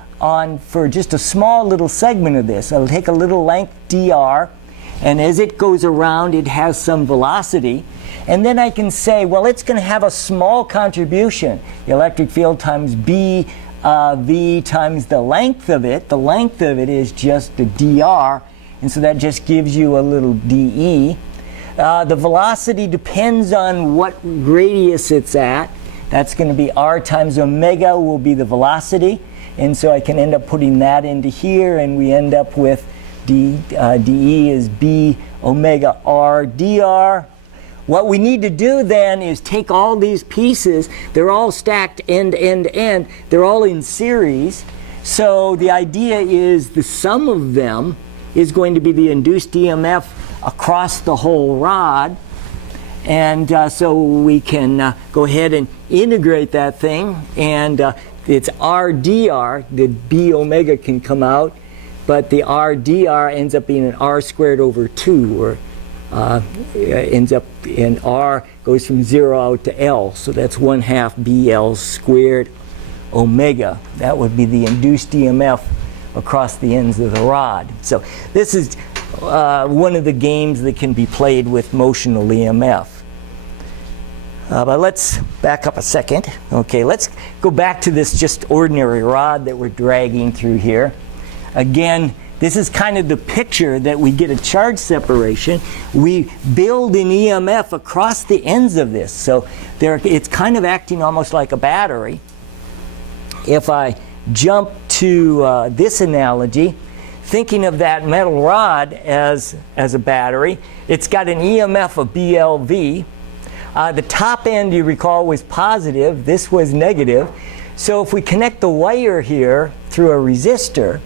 for just a small little segment of this. I'll take a little length dr, and as it goes around, it has some velocity. And then I can say, well, it's going to have a small contribution. The electric field times B V times the length of it. The length of it is just the dr, and so that just gives you a little dE. The velocity depends on what radius it's at. That's going to be r times omega will be the velocity. And so I can end up putting that into here, and we end up with dE is B omega R dr. What we need to do then is take all these pieces, they're all stacked end to end to end, they're all in series. So the idea is the sum of them is going to be the induced EMF across the whole rod. And so we can go ahead and integrate that thing, and it's R dr, the B omega can come out, but the R dr ends up being an R squared over 2, or ends up in R goes from 0 out to L, so that's 1/2 BL squared omega. That would be the induced EMF across the ends of the rod. So this is one of the games that can be played with motional EMF. But let's back up a second. Okay, let's go back to this just ordinary rod that we're dragging through here. Again, this is kind of the picture that we get a charge separation. We build an EMF across the ends of this. So it's kind of acting almost like a battery. If I jump to this analogy, thinking of that metal rod as a battery, it's got an EMF of BLV. The top end, you recall, was positive. This was negative. So if we connect the wire here through a resistor,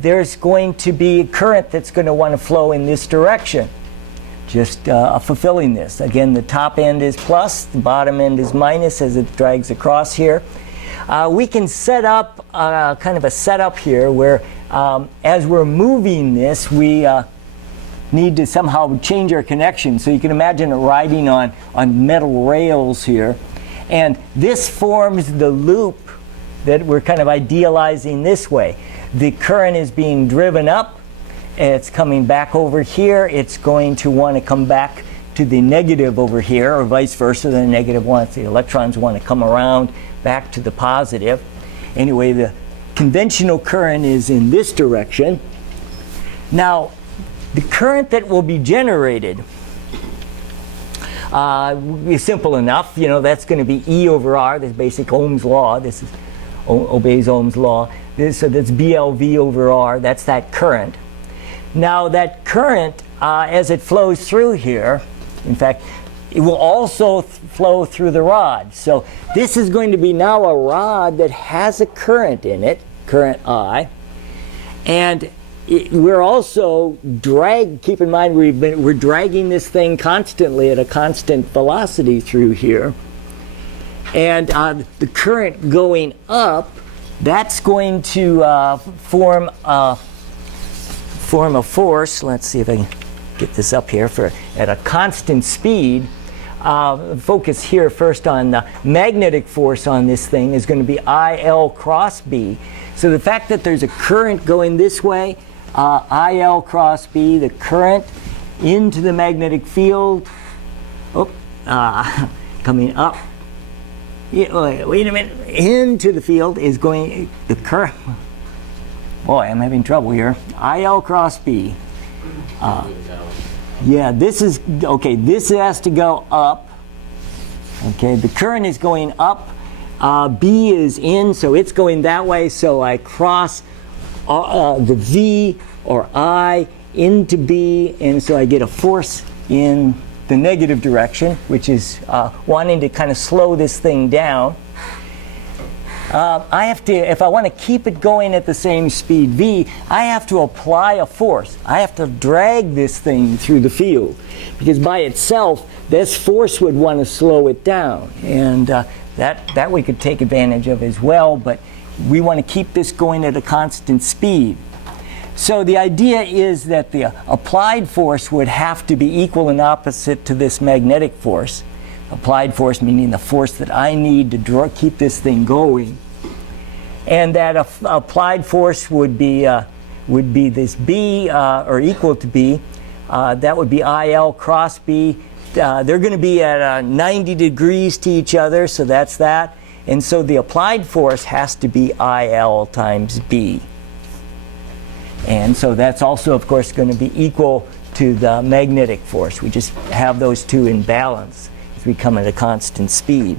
there's going to be a current that's going to want to flow in this direction, just fulfilling this. Again, the top end is plus, the bottom end is minus as it drags across here. We can set up kind of a setup here where as we're moving this, we need to somehow change our connection. So you can imagine it riding on metal rails here. And this forms the loop that we're kind of idealizing this way. The current is being driven up, it's coming back over here, it's going to want to come back to the negative over here, or vice versa. The negative wants, the electrons want to come around back to the positive. Anyway, the conventional current is in this direction. Now, the current that will be generated is simple enough. You know, that's going to be E over R, this basic Ohm's law. This is obeys Ohm's law. So that's BLV over R. That's that current. Now that current, as it flows through here, in fact, it will also flow through the rod. So this is going to be now a rod that has a current in it, current I, and we're also keep in mind we're dragging this thing constantly at a constant velocity through here. And the current going up, that's going to form a force. Let's see if I can get this up here at a constant speed. Focus here first on the magnetic force on this thing is going to be IL cross B. So the fact that there's a current going this way, IL cross B, the current into the magnetic field, coming up, wait a minute, into the field is going, the current, boy, I'm having trouble here, IL cross B. Yeah, this is, okay, this has to go up. Okay, the current is going up. B is in, so it's going that way, so I cross the V or I into B, and so I get a force in the negative direction, which is wanting to kind of slow this thing down. I have to, if I want to keep it going at the same speed V, I have to apply a force. I have to drag this thing through the field, because by itself, this force would want to slow it down, and that we could take advantage of as well, but we want to keep this going at a constant speed. So the idea is that the applied force would have to be equal and opposite to this magnetic force. Applied force meaning the force that I need to keep this thing going. And that applied force would be this B, or equal to B. That would be IL cross B. They're going to be at 90 degrees to each other, so that's that. And so the applied force has to be IL times B. And so that's also, of course, going to be equal to the magnetic force. We just have those two in balance as we come at a constant speed.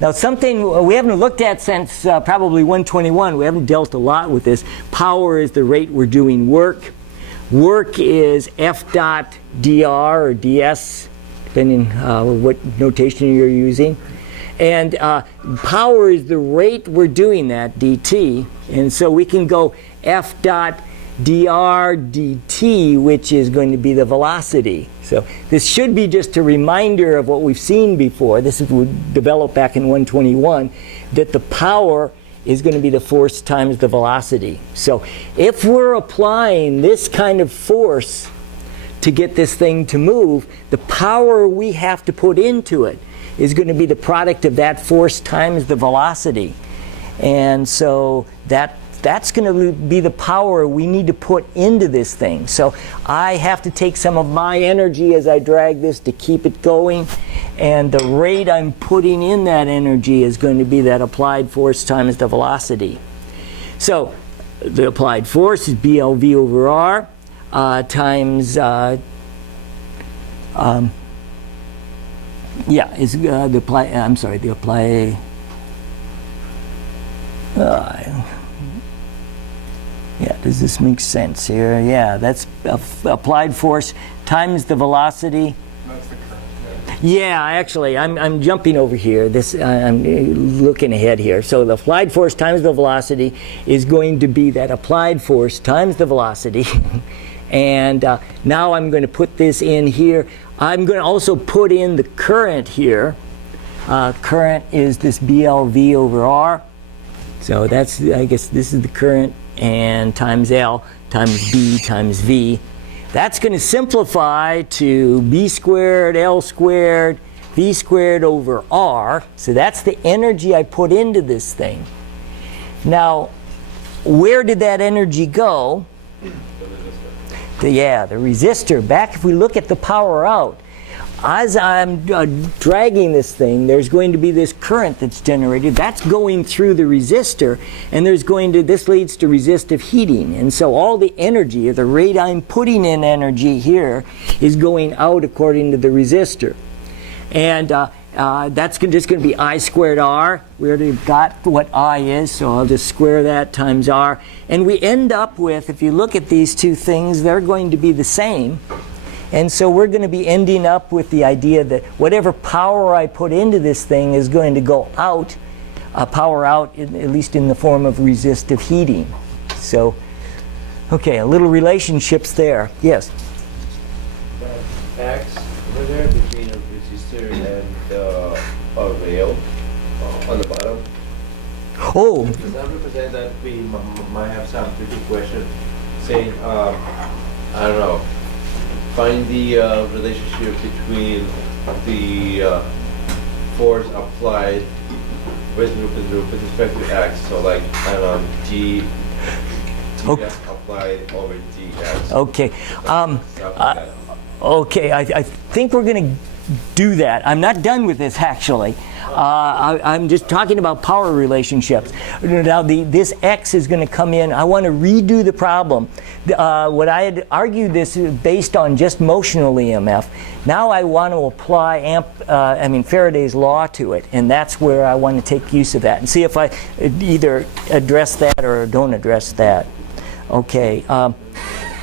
Now something we haven't looked at since probably 121, we haven't dealt a lot with this. Power is the rate we're doing work. Work is F dot dr or ds, depending what notation you're using. And power is the rate we're doing that, dt. And so we can go F dot dr dt, which is going to be the velocity. So this should be just a reminder of what we've seen before. This is developed back in 121, that the power is going to be the force times the velocity. So if we're applying this kind of force to get this thing to move, the power we have to put into it is going to be the product of that force times the velocity. And so that's going to be the power we need to put into this thing. So I have to take some of my energy as I drag this to keep it going, and the rate I'm putting in that energy is going to be that applied force times the velocity. So the applied force is BLV over R times the apply. Yeah, does this make sense here? Yeah, that's applied force times the velocity. That's the current. Yeah, actually, I'm jumping over here. I'm looking ahead here. So the applied force times the velocity is going to be that applied force times the velocity. And now I'm going to put this in here. I'm going to also put in the current here. Current is this BLV over R. So that's, I guess this is the current, and times L times B times V. That's going to simplify to B squared L squared V squared over R. So that's the energy I put into this thing. Now, where did that energy go? The resistor. Back, if we look at the power out, as I'm dragging this thing, there's going to be this current that's generated. That's going through the resistor, and this leads to resistive heating. And so all the energy, or the rate I'm putting in energy here, is going out according to the resistor. And that's just going to be I squared R. We already got what I is, so I'll just square that times R. And we end up with, if you look at these two things, they're going to be the same. And so we're going to be ending up with the idea that whatever power I put into this thing is going to go out, power out, at least in the form of resistive heating. So, okay, a little relationships there. Yes? That X over there between a resistor and a rail on the bottom. Oh, Does that represent that we might have some tricky question saying, I don't know, find the relationship between the force applied with respect to X. So like, I don't know, G TS applied over DX. okay. Okay, I think we're going to do that. I'm not done with this, actually. I'm just talking about power relationships. Now, this X is going to come in. I want to redo the problem. What I had argued this is based on just motional EMF. Now I want to apply Faraday's law to it, and that's where I want to take use of that and see if I either address that or don't address that. Okay.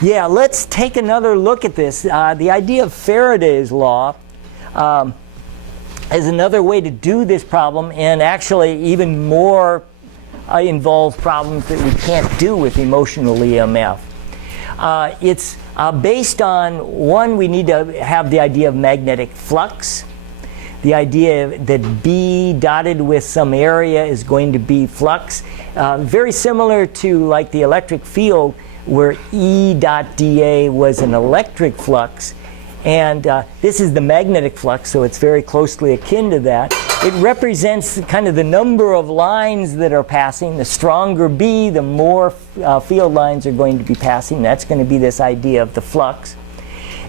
Yeah, let's take another look at this. The idea of Faraday's law is another way to do this problem, and actually even more involved problems that we can't do with emotional EMF. It's based on, one, we need to have the idea of magnetic flux. The idea that B dotted with some area is going to be flux. Very similar to like the electric field, where E dot dA was an electric flux. And this is the magnetic flux, so it's very closely akin to that. It represents kind of the number of lines that are passing. The stronger B, the more field lines are going to be passing. That's going to be this idea of the flux.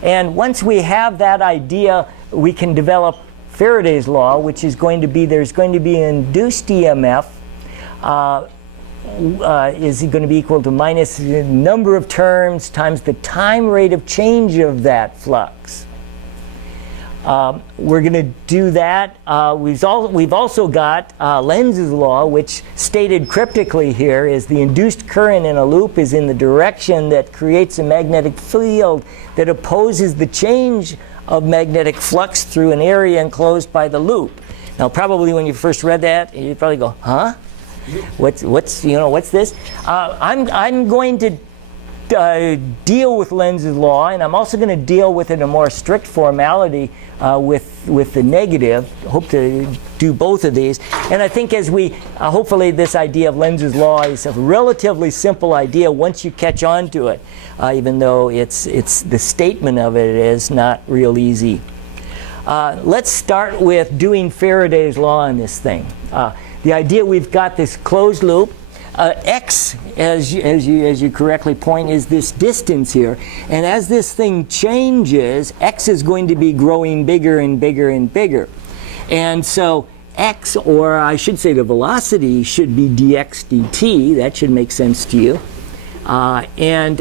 And once we have that idea, we can develop Faraday's law, which is going to be, there's going to be an induced EMF is going to be equal to minus the number of terms times the time rate of change of that flux. We're going to do that. We've also got Lenz's law, which stated cryptically here is the induced current in a loop is in the direction that creates a magnetic field that opposes the change of magnetic flux through an area enclosed by the loop. Now, probably when you first read that, you probably go, huh? What's this? I'm going to deal with Lenz's law, and I'm also going to deal with it in a more strict formality with the negative. Hope to do both of these. And I think as we, hopefully this idea of Lenz's law is a relatively simple idea once you catch on to it, even though it's the statement of it is not real easy. Let's start with doing Faraday's law on this thing. The idea we've got this closed loop. X, as you correctly point, is this distance here. And as this thing changes, X is going to be growing bigger and bigger and bigger. And so X, or I should say the velocity, should be dx dt. That should make sense to you. And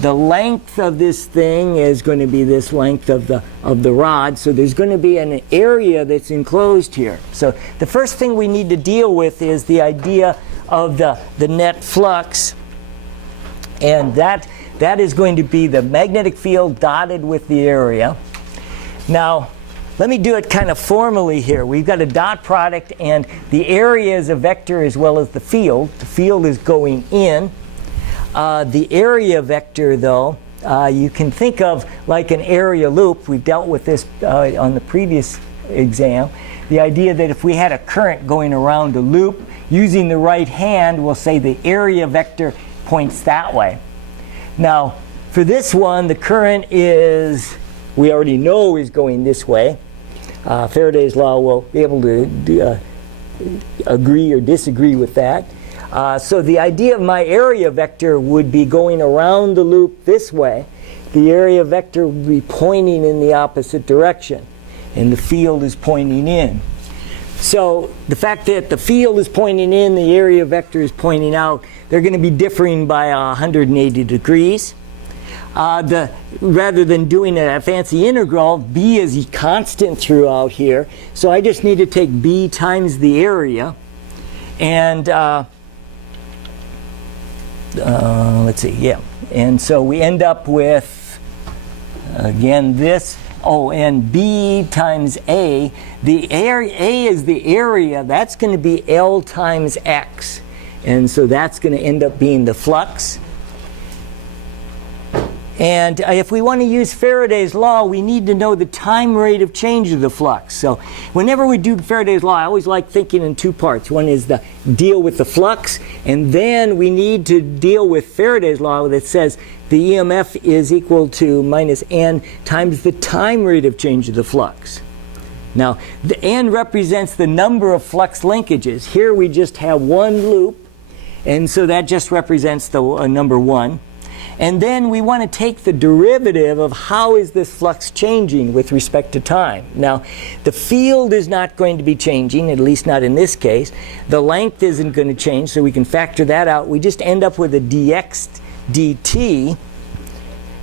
the length of this thing is going to be this length of the rod. So there's going to be an area that's enclosed here. So the first thing we need to deal with is the idea of the net flux, and that is going to be the magnetic field dotted with the area. Now, let me do it kind of formally here. We've got a dot product, and the area is a vector as well as the field. The field is going in. The area vector, though, you can think of like an area loop. We dealt with this on the previous exam. The idea that if we had a current going around a loop, using the right hand, we'll say the area vector points that way. Now, for this one, the current is, we already know is going this way. Faraday's law will be able to agree or disagree with that. So the idea of my area vector would be going around the loop this way. The area vector would be pointing in the opposite direction, and the field is pointing in. So the fact that the field is pointing in, the area vector is pointing out, they're going to be differing by 180 degrees. Rather than doing a fancy integral, b is constant throughout here. So I just need to take b times the area. And let's see, yeah. And so we end up with, again, this. Oh, and b times a. The area, a is the area. That's going to be L times x. And so that's going to end up being the flux. And if we want to use Faraday's law, we need to know the time rate of change of the flux. So whenever we do Faraday's law, I always like thinking in two parts. One is the deal with the flux, and then we need to deal with Faraday's law that says the EMF is equal to minus n times the time rate of change of the flux. Now, the n represents the number of flux linkages. Here we just have one loop, and so that just represents the number 1. And then we want to take the derivative of how is this flux changing with respect to time. Now, the field is not going to be changing, at least not in this case. The length isn't going to change, so we can factor that out. We just end up with a dx dt,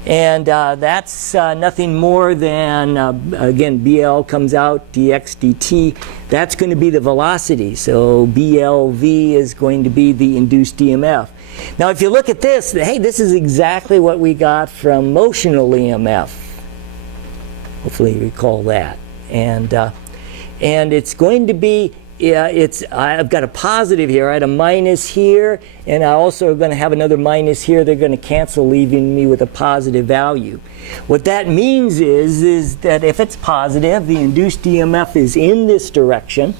and that's nothing more than, again, BL comes out, dx dt. That's going to be the velocity, so BLV is going to be the induced EMF. Now, if you look at this, hey, this is exactly what we got from motional EMF. Hopefully you recall that. And it's going to be, I've got a positive here. I had a minus here, and I also am going to have another minus here. They're going to cancel, leaving me with a positive value. What that means is that if it's positive, the induced EMF is in this direction.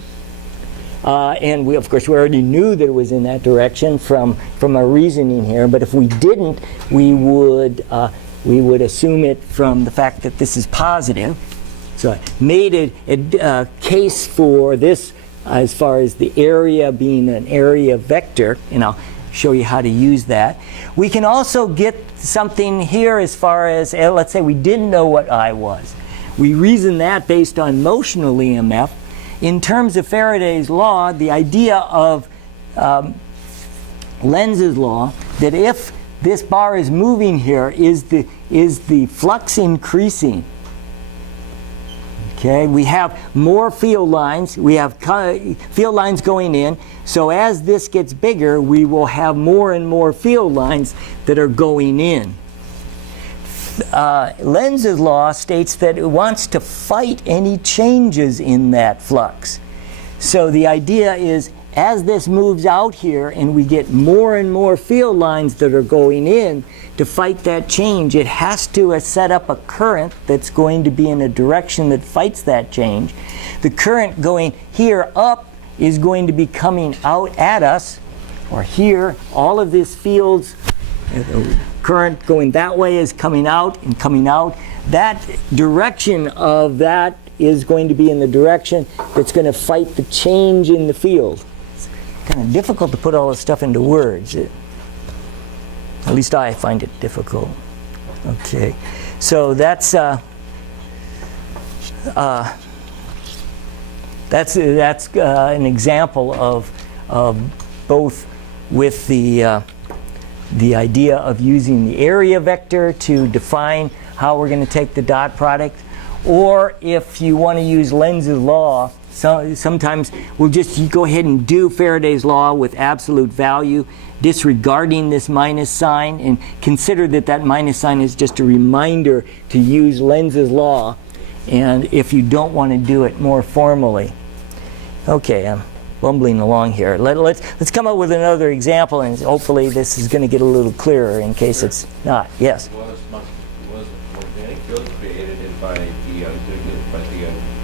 And we, of course, we already knew that it was in that direction from our reasoning here. But if we didn't, we would assume it from the fact that this is positive. So I made a case for this as far as the area being an area vector, and I'll show you how to use that. We can also get something here as far as, let's say we didn't know what I was. We reason that based on motional EMF. In terms of Faraday's law, the idea of Lenz's law, that if this bar is moving here, is the flux increasing? Okay, we have more field lines. We have field lines going in. So as this gets bigger, we will have more and more field lines that are going in. Lenz's law states that it wants to fight any changes in that flux. So the idea is, as this moves out here and we get more and more field lines that are going in, to fight that change, it has to set up a current that's going to be in a direction that fights that change. The current going here up is going to be coming out at us, or here, all of these fields, current going that way is coming out and coming out. That direction of that is going to be in the direction that's going to fight the change in the field. It's kind of difficult to put all this stuff into words. At least I find it difficult. Okay, so that's an example of both with the idea of using the area vector to define how we're going to take the dot product, or if you want to use Lenz's law, sometimes we'll just go ahead and do Faraday's law with absolute value, disregarding this minus sign, and consider that that minus sign is just a reminder to use Lenz's law, and if you don't want to do it more formally. Okay, I'm bumbling along here. Let's come up with another example, and hopefully this is going to get a little clearer in case it's not. Yes? Was magnetic field created by the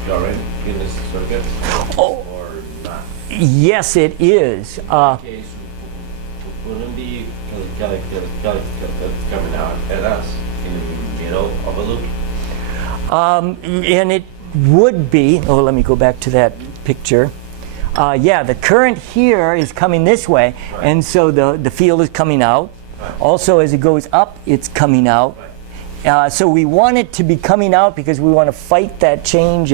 current in this circuit, or not? Yes, it is. Okay, so wouldn't be coming out at us in the middle of a loop? And it would be, let me go back to that picture. Yeah, the current here is coming this way, right, and so the field is coming out. Right. Also, as it goes up, it's coming out. Right. So we want it to be coming out because we want to fight that change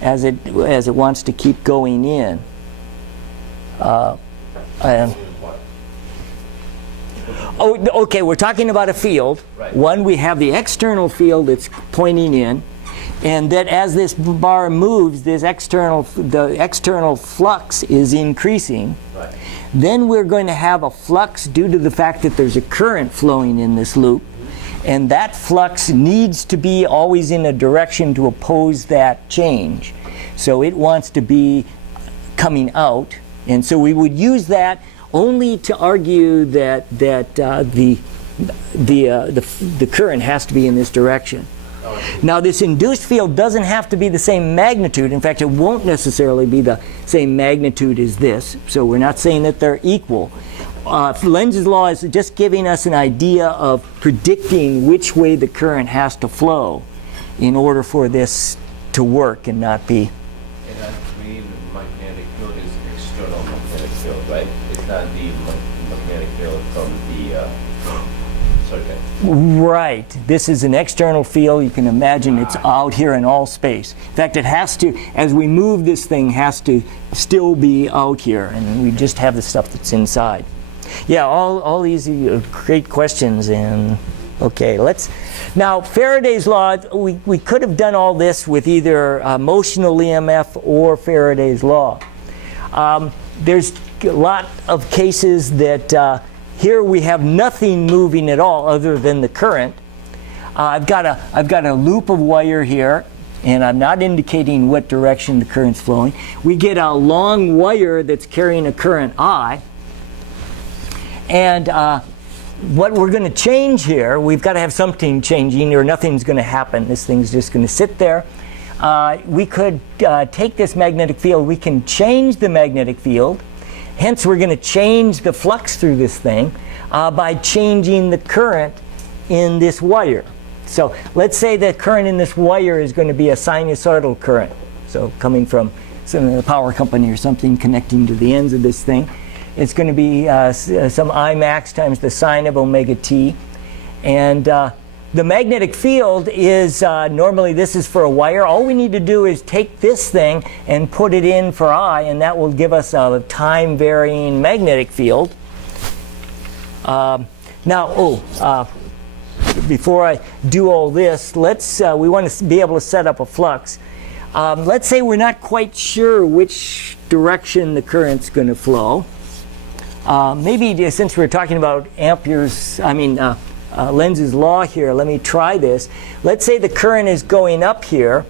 as it wants to keep going in. Okay, we're talking about a field. Right. One, we have the external field that's pointing in, and that as this bar moves, the external flux is increasing. Right. Then we're going to have a flux due to the fact that there's a current flowing in this loop, and that flux needs to be always in a direction to oppose that change. So it wants to be coming out, and so we would use that only to argue that the current has to be in this direction. Now, this induced field doesn't have to be the same magnitude. In fact, it won't necessarily be the same magnitude as this, so we're not saying that they're equal. Lenz's law is just giving us an idea of predicting which way the current has to flow in order for this to work and not be. And that green magnetic field is external magnetic field, right? It's not the magnetic field from the circuit. Right. This is an external field. You can imagine it's out here in all space. In fact, it has to, as we move this thing, has to still be out here, and we just have the stuff that's inside. Yeah, all these are great questions, and okay, now Faraday's law, we could have done all this with either motional EMF or Faraday's law. There's a lot of cases that here we have nothing moving at all other than the current. I've got a loop of wire here, and I'm not indicating what direction the current's flowing. We get a long wire that's carrying a current I, and what we're going to change here, we've got to have something changing or nothing's going to happen. This thing's just going to sit there. We could take this magnetic field, we can change the magnetic field. Hence, we're going to change the flux through this thing by changing the current in this wire. So let's say the current in this wire is going to be a sinusoidal current. So coming from some power company or something connecting to the ends of this thing. It's going to be some I max times the sine of omega t. And the magnetic field is, normally this is for a wire. All we need to do is take this thing and put it in for I, and that will give us a time-varying magnetic field. Before I do all this, we want to be able to set up a flux. Let's say we're not quite sure which direction the current's going to flow. Maybe since we're talking about Lenz's law here, let me try this. Let's say the current is going up here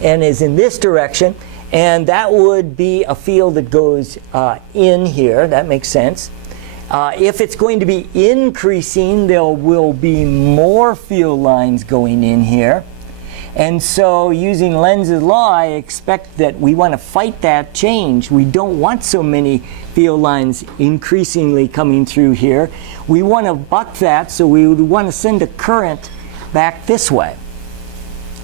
and is in this direction, and that would be a field that goes in here. That makes sense. If it's going to be increasing, there will be more field lines going in here. And so using Lenz's law, I expect that we want to fight that change. We don't want so many field lines increasingly coming through here. We want to buck that, so we would want to send a current back this way.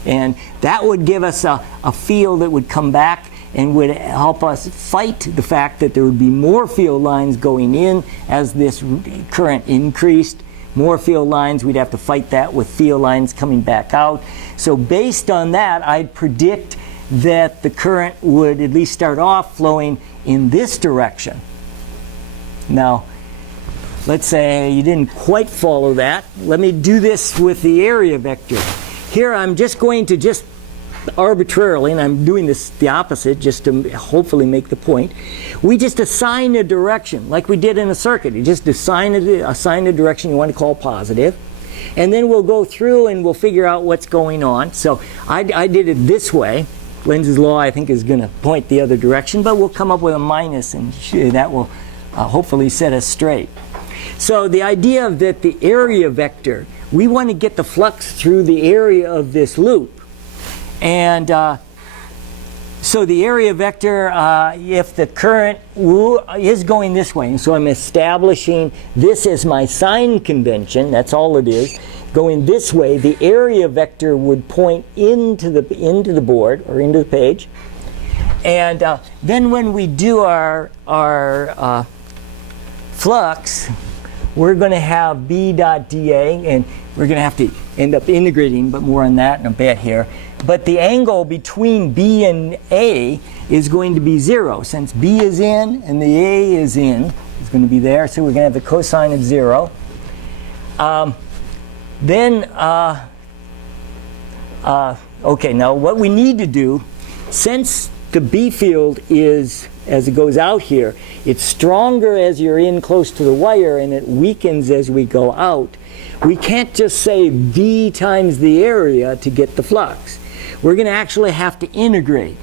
And that would give us a field that would come back and would help us fight the fact that there would be more field lines going in as this current increased. More field lines, we'd have to fight that with field lines coming back out. So based on that, I'd predict that the current would at least start off flowing in this direction. Now, let's say you didn't quite follow that. Let me do this with the area vector. Here I'm just going to arbitrarily, and I'm doing this the opposite just to hopefully make the point, we just assign a direction like we did in a circuit. You just assign a direction you want to call positive, and then we'll go through and we'll figure out what's going on. So I did it this way. Lenz's law, I think, is going to point the other direction, but we'll come up with a minus, and that will hopefully set us straight. So the idea that the area vector, we want to get the flux through the area of this loop. And so the area vector, if the current is going this way, and so I'm establishing this as my sign convention, that's all it is, going this way, the area vector would point into the board or into the page. And then when we do our flux, we're going to have B dot dA, and we're going to have to end up integrating, but more on that in a bit here. But the angle between B and A is going to be 0. Since B is in and the A is in, it's going to be there, so we're going to have the cosine of 0. Okay, now what we need to do, since the B field is, as it goes out here, it's stronger as you're in close to the wire and it weakens as we go out, we can't just say V times the area to get the flux. We're going to actually have to integrate.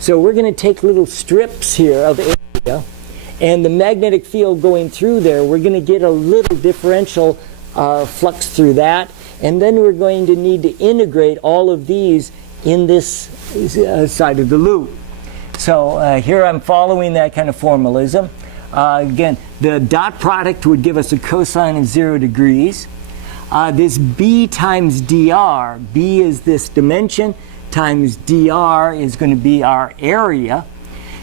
So we're going to take little strips here of area, and the magnetic field going through there, we're going to get a little differential flux through that, and then we're going to need to integrate all of these in this side of the loop. So here I'm following that kind of formalism. Again, the dot product would give us a cosine of 0 degrees. This B times dr, B is this dimension, times dr is going to be our area,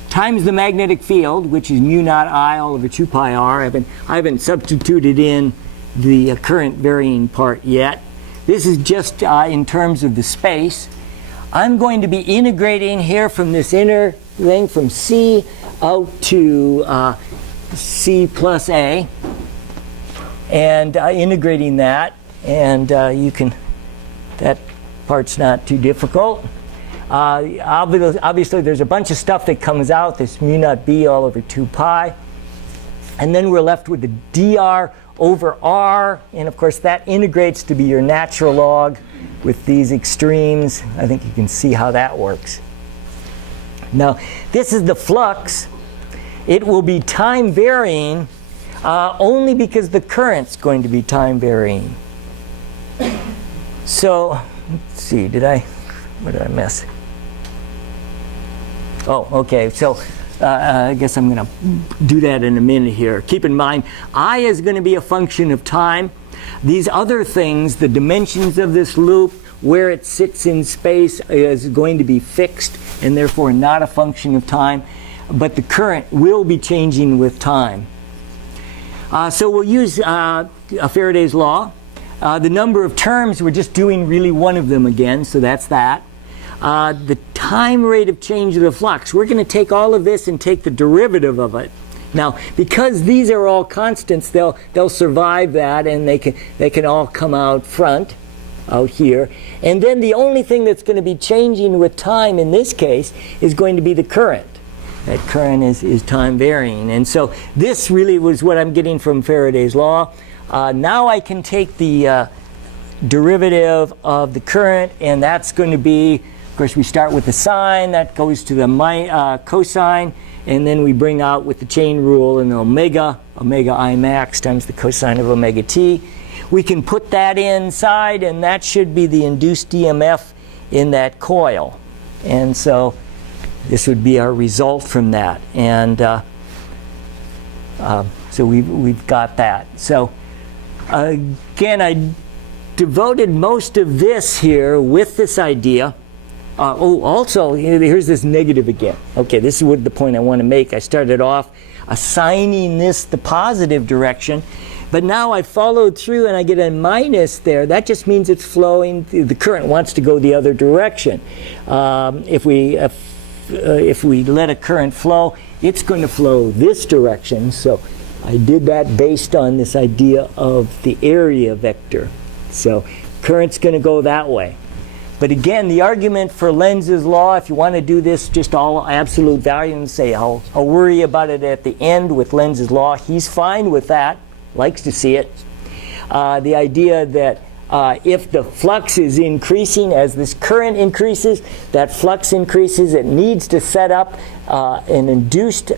times the magnetic field, which is mu naught I all over 2 pi r. I haven't substituted in the current varying part yet. This is just in terms of the space. I'm going to be integrating here from this inner thing from C out to C plus A, and integrating that, and that part's not too difficult. Obviously there's a bunch of stuff that comes out, this mu naught B all over 2 pi, and then we're left with the dr over r, and of course that integrates to be your natural log with these extremes. I think you can see how that works. Now this is the flux. It will be time varying only because the current's going to be time varying. So let's see, what did I miss? Oh, okay, so I guess I'm going to do that in a minute here. Keep in mind, I is going to be a function of time. These other things, the dimensions of this loop, where it sits in space, is going to be fixed and therefore not a function of time. But the current will be changing with time. So we'll use a Faraday's law. The number of terms, we're just doing really one of them again, so that's that. The time rate of change of the flux, we're going to take all of this and take the derivative of it. Now, because these are all constants, they'll survive that, and they can all come out front. out here. And then the only thing that's going to be changing with time in this case is going to be the current. That current is time varying. And so this really was what I'm getting from Faraday's law. Now I can take the derivative of the current, and that's going to be, of course, we start with the sine, that goes to the cosine, and then we bring out with the chain rule an omega I max times the cosine of omega t. We can put that inside, and that should be the induced EMF in that coil. And so this would be our result from that. And so we've got that. So again, I devoted most of this here with this idea. Also, here's this negative again. Okay, this is what the point I want to make. I started off assigning this the positive direction, but now I followed through and I get a minus there. That just means it's flowing. The current wants to go the other direction. If we let a current flow, it's going to flow this direction. So I did that based on this idea of the area vector. So current's going to go that way. But again, the argument for Lenz's law, if you want to do this just all absolute value and say, I'll worry about it at the end with Lenz's law, he's fine with that, likes to see it. The idea that if the flux is increasing as this current increases, that flux increases, it needs to set up an induced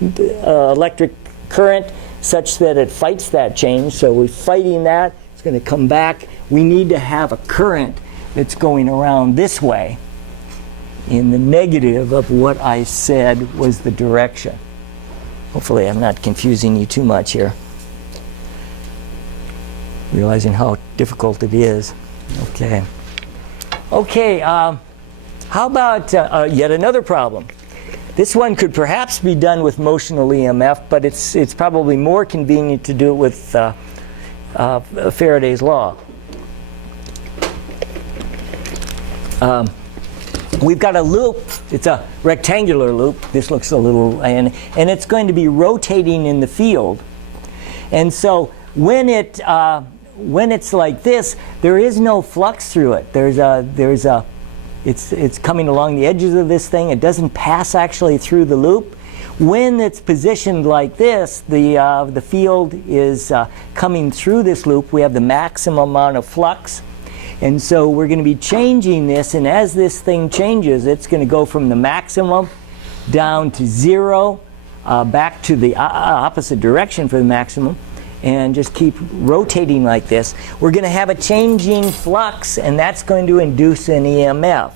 electric current such that it fights that change. So we're fighting that. It's going to come back. We need to have a current that's going around this way in the negative of what I said was the direction. Hopefully I'm not confusing you too much here. Realizing how difficult it is. Okay. Okay, how about yet another problem? This one could perhaps be done with motional EMF, but it's probably more convenient to do it with Faraday's law. We've got a loop. It's a rectangular loop. This looks a little, and it's going to be rotating in the field. And so when it's like this, there is no flux through it. It's coming along the edges of this thing. It doesn't pass actually through the loop. When it's positioned like this, the field is coming through this loop. We have the maximum amount of flux. And so we're going to be changing this, and as this thing changes, it's going to go from the maximum down to 0, back to the opposite direction for the maximum, and just keep rotating like this. We're going to have a changing flux, and that's going to induce an EMF.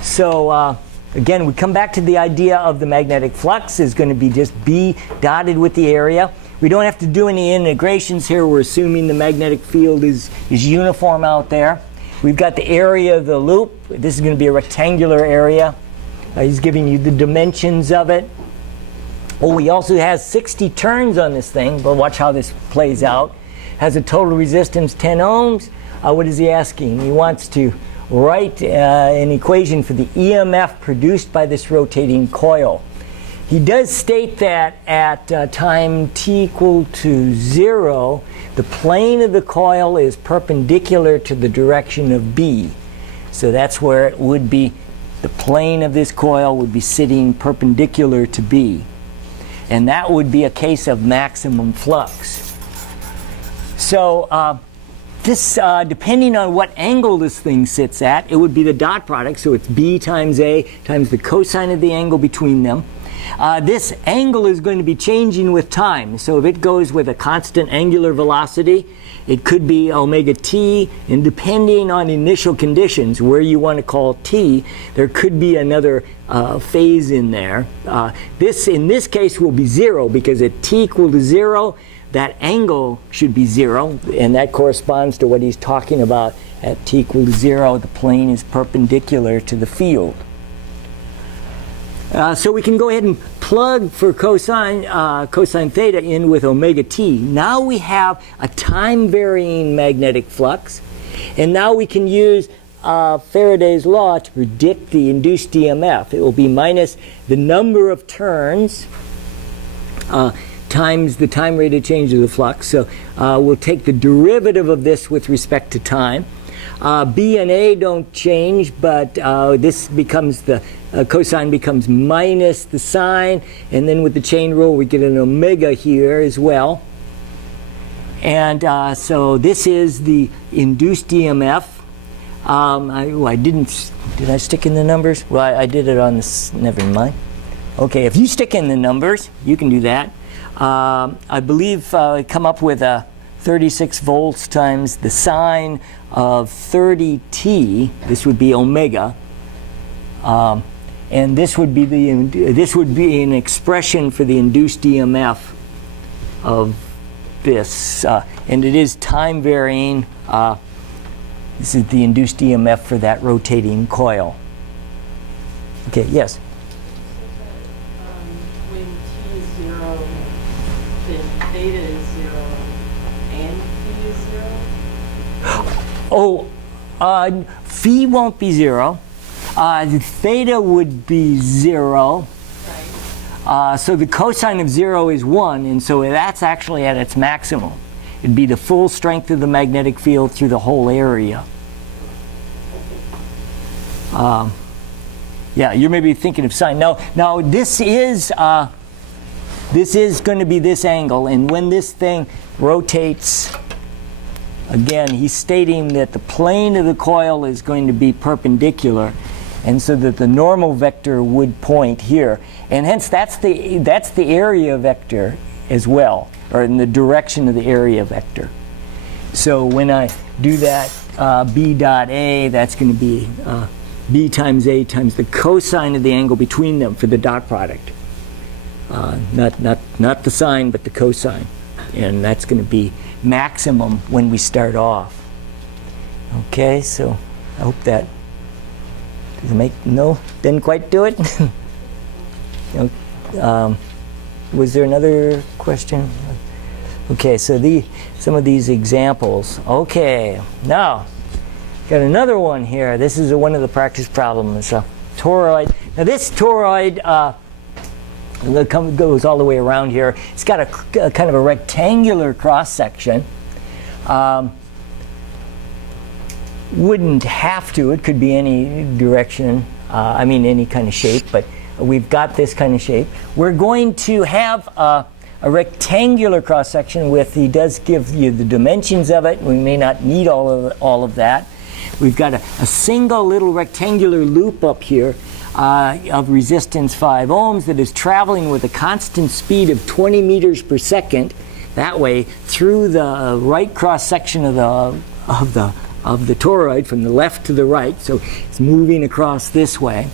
So again, we come back to the idea of the magnetic flux is going to be just B dotted with the area. We don't have to do any integrations here. We're assuming the magnetic field is uniform out there. We've got the area of the loop. This is going to be a rectangular area. He's giving you the dimensions of it. Oh, he also has 60 turns on this thing, but watch how this plays out. Has a total resistance 10 ohms. What is he asking? He wants to write an equation for the EMF produced by this rotating coil. He does state that at time t equal to 0, the plane of the coil is perpendicular to the direction of B. So that's where it would be, the plane of this coil would be sitting perpendicular to B. And that would be a case of maximum flux. So this, depending on what angle this thing sits at, it would be the dot product. So it's B times A times the cosine of the angle between them. This angle is going to be changing with time. So if it goes with a constant angular velocity, it could be omega t, and depending on initial conditions, where you want to call t, there could be another phase in there. This, in this case, will be 0, because at t equal to 0, that angle should be 0, and that corresponds to what he's talking about. At t equal to 0, the plane is perpendicular to the field. So we can go ahead and plug for cosine theta in with omega t. Now we have a time-varying magnetic flux, and now we can use Faraday's law to predict the induced EMF. It will be minus the number of turns times the time rate of change of the flux. So we'll take the derivative of this with respect to time. B and A don't change, but this becomes the cosine becomes minus the sine, and then with the chain rule we get an omega here as well. And so this is the induced EMF. Did I stick in the numbers? Well, I did it on this, never mind. Okay, if you stick in the numbers, you can do that. I believe I come up with 36 volts times the sine of 30t. This would be omega, and this would be an expression for the induced EMF of this, and it is time varying. This is the induced EMF for that rotating coil. Okay, yes. When t is 0, then theta is 0, and phi is 0? Oh, phi won't be 0. Theta would be 0. Right. So the cosine of 0 is 1, and so that's actually at its maximum. It'd be the full strength of the magnetic field through the whole area. Yeah, you may be thinking of sine. Now this is going to be this angle, and when this thing rotates, again, he's stating that the plane of the coil is going to be perpendicular, and so that the normal vector would point here, and hence that's the area vector as well, or in the direction of the area vector. So when I do that B dot A, that's going to be B times A times the cosine of the angle between them for the dot product. Not the sine, but the cosine. And that's going to be maximum when we start off. Okay, so I hope that didn't quite do it. Was there another question? Okay, so some of these examples. Okay, now got another one here. This is one of the practice problems. Toroid. Now this toroid goes all the way around here. It's got a kind of a rectangular cross section. Wouldn't have to. It could be any direction. Any kind of shape. But we've got this kind of shape. We're going to have a rectangular cross section with. He does give you the dimensions of it. We may not need all of that. We've got a single little rectangular loop up here of resistance 5 ohms that is traveling with a constant speed of 20 meters per second. That way, through the right cross section of the toroid from the left to the right. So it's moving across this way.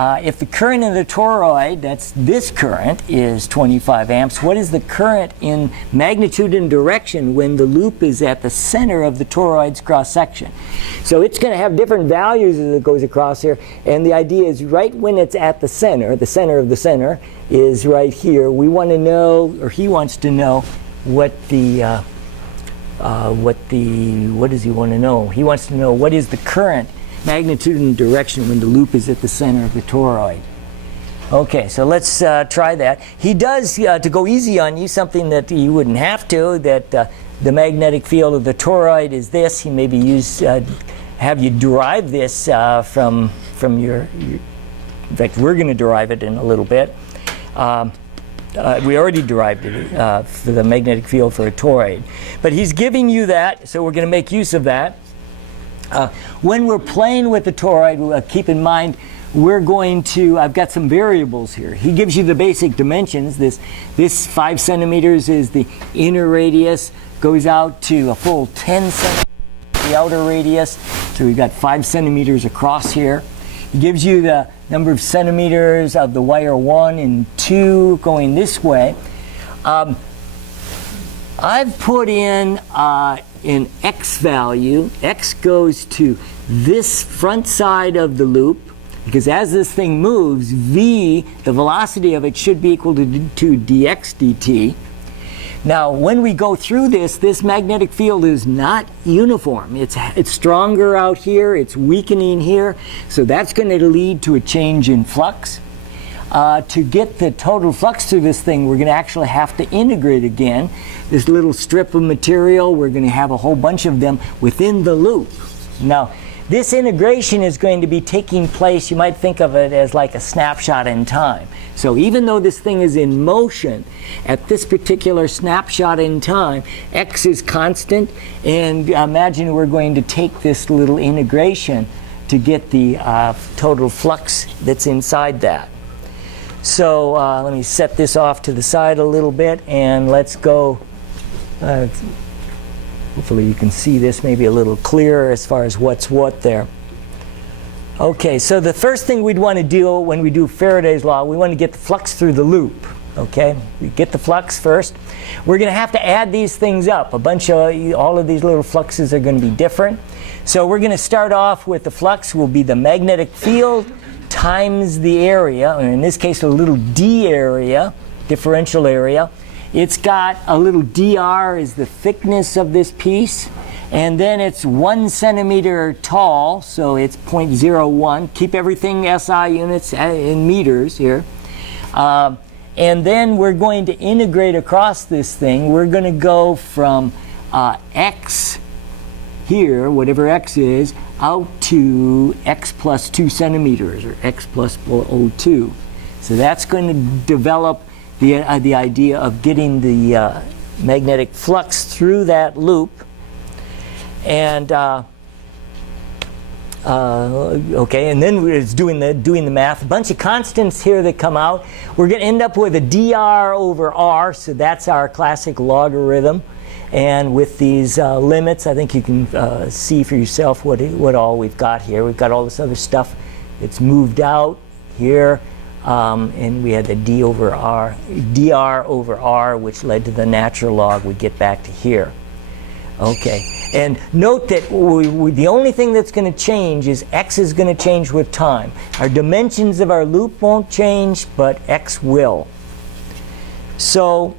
If the current in the toroid, that's this current, is 25 amps, what is the current in magnitude and direction when the loop is at the center of the toroid's cross-section? So it's going to have different values as it goes across here, and the idea is right when it's at the center of the center is right here. We want to know, or he wants to know, what does he want to know? He wants to know what is the current magnitude and direction when the loop is at the center of the toroid. Okay, so let's try that. He does, to go easy on you, something that you wouldn't have to, that the magnetic field of the toroid is this. He maybe have you derive this from your, in fact, we're going to derive it in a little bit. We already derived it for the magnetic field for a toroid. But he's giving you that, so we're going to make use of that. When we're playing with the toroid, keep in mind we're going to, I've got some variables here. He gives you the basic dimensions. This 5 centimeters is the inner radius, goes out to a full 10 centimeters, the outer radius. So we've got 5 centimeters across here. He gives you the number of centimeters of the wire 1 and 2 going this way. I've put in an x value. X goes to this front side of the loop, because as this thing moves, v, the velocity of it, should be equal to dx dt. Now, when we go through this magnetic field is not uniform. It's stronger out here, it's weakening here, so that's going to lead to a change in flux. To get the total flux through this thing, we're going to actually have to integrate again. This little strip of material, we're going to have a whole bunch of them within the loop. Now, this integration is going to be taking place, you might think of it as like a snapshot in time. So even though this thing is in motion, at this particular snapshot in time, x is constant, and imagine we're going to take this little integration to get the total flux that's inside that. So let me set this off to the side a little bit, and let's go. Hopefully you can see this maybe a little clearer as far as what's what there. Okay, so the first thing we'd want to do when we do Faraday's Law, we want to get the flux through the loop. Okay, we get the flux first. We're going to have to add these things up. All of these little fluxes are going to be different. So we're going to start off with the flux will be the magnetic field times the area, or in this case a little d area, differential area. It's got a little dr is the thickness of this piece, and then it's 1 centimeter tall, so it's 0.01. Keep everything SI units in meters here. And then we're going to integrate across this thing. We're going to go from x here, whatever x is, out to x plus 2 centimeters, or x plus 0.02. So that's going to develop the idea of getting the magnetic flux through that loop. And okay, and then it's doing the math. A bunch of constants here that come out. We're going to end up with a dr over r, so that's our classic logarithm. And with these limits, I think you can see for yourself what all we've got here. We've got all this other stuff that's moved out here. And we had the dr over r, which led to the natural log. We get back to here. Okay, and note that the only thing that's going to change is x is going to change with time. Our dimensions of our loop won't change, but x will. So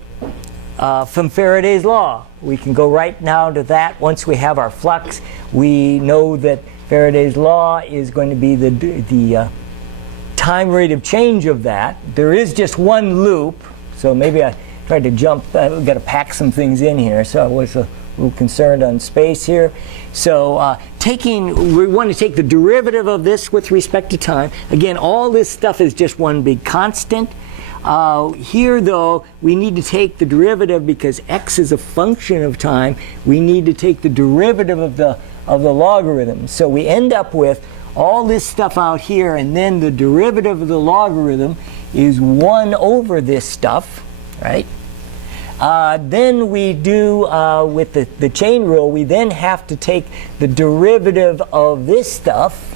from Faraday's Law, we can go right now to that. Once we have our flux, we know that Faraday's Law is going to be the time rate of change of that. There is just one loop, so maybe I tried to jump. I've got to pack some things in here, so I was a little concerned on space here. So we want to take the derivative of this with respect to time. Again, all this stuff is just one big constant. Here, though, we need to take the derivative because x is a function of time. We need to take the derivative of the logarithm. So we end up with all this stuff out here, and then the derivative of the logarithm is 1 over this stuff, right? Then we do, with the chain rule, we then have to take the derivative of this stuff.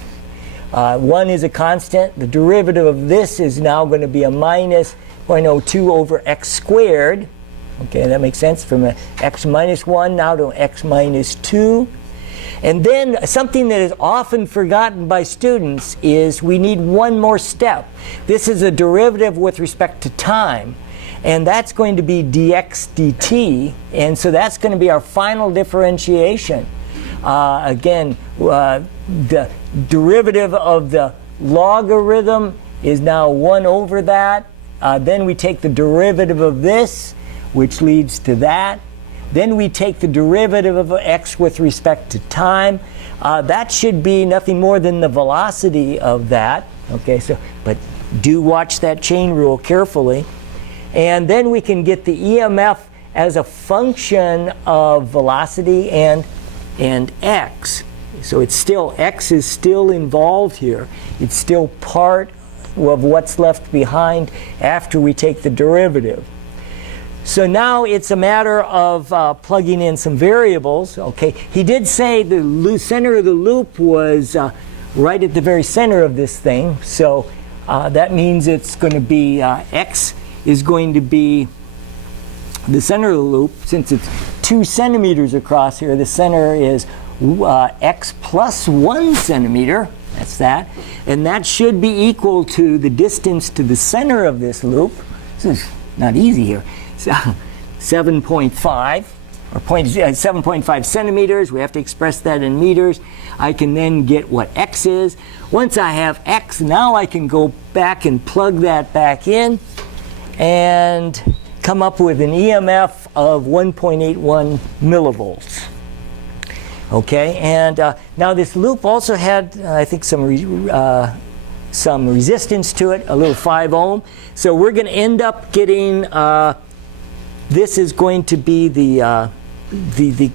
1 is a constant. The derivative of this is now going to be a minus 0.02 over x squared. Okay, that makes sense. From a x minus 1 now to x minus 2. And then something that is often forgotten by students is we need one more step. This is a derivative with respect to time. And that's going to be dx dt. And so that's going to be our final differentiation. Again, the derivative of the logarithm is now 1 over that. Then we take the derivative of this, which leads to that. Then we take the derivative of x with respect to time. That should be nothing more than the velocity of that. Okay, but do watch that chain rule carefully. And then we can get the EMF as a function of velocity and x. So it's still, x is still involved here. It's still part of what's left behind after we take the derivative. So now it's a matter of plugging in some variables. Okay, he did say the center of the loop was right at the very center of this thing. So that means it's going to be x is going to be the center of the loop. Since it's 2 centimeters across here, the center is x plus 1 centimeter. That's that. And that should be equal to the distance to the center of this loop. This is not easy here. 7.5. or 7.5 centimeters. We have to express that in meters. I can then get what x is. Once I have x, now I can go back and plug that back in and come up with an EMF of 1.81 millivolts. Okay, and now this loop also had, I think, some resistance to it, a little 5 ohm. So we're going to end up getting, this is going to be the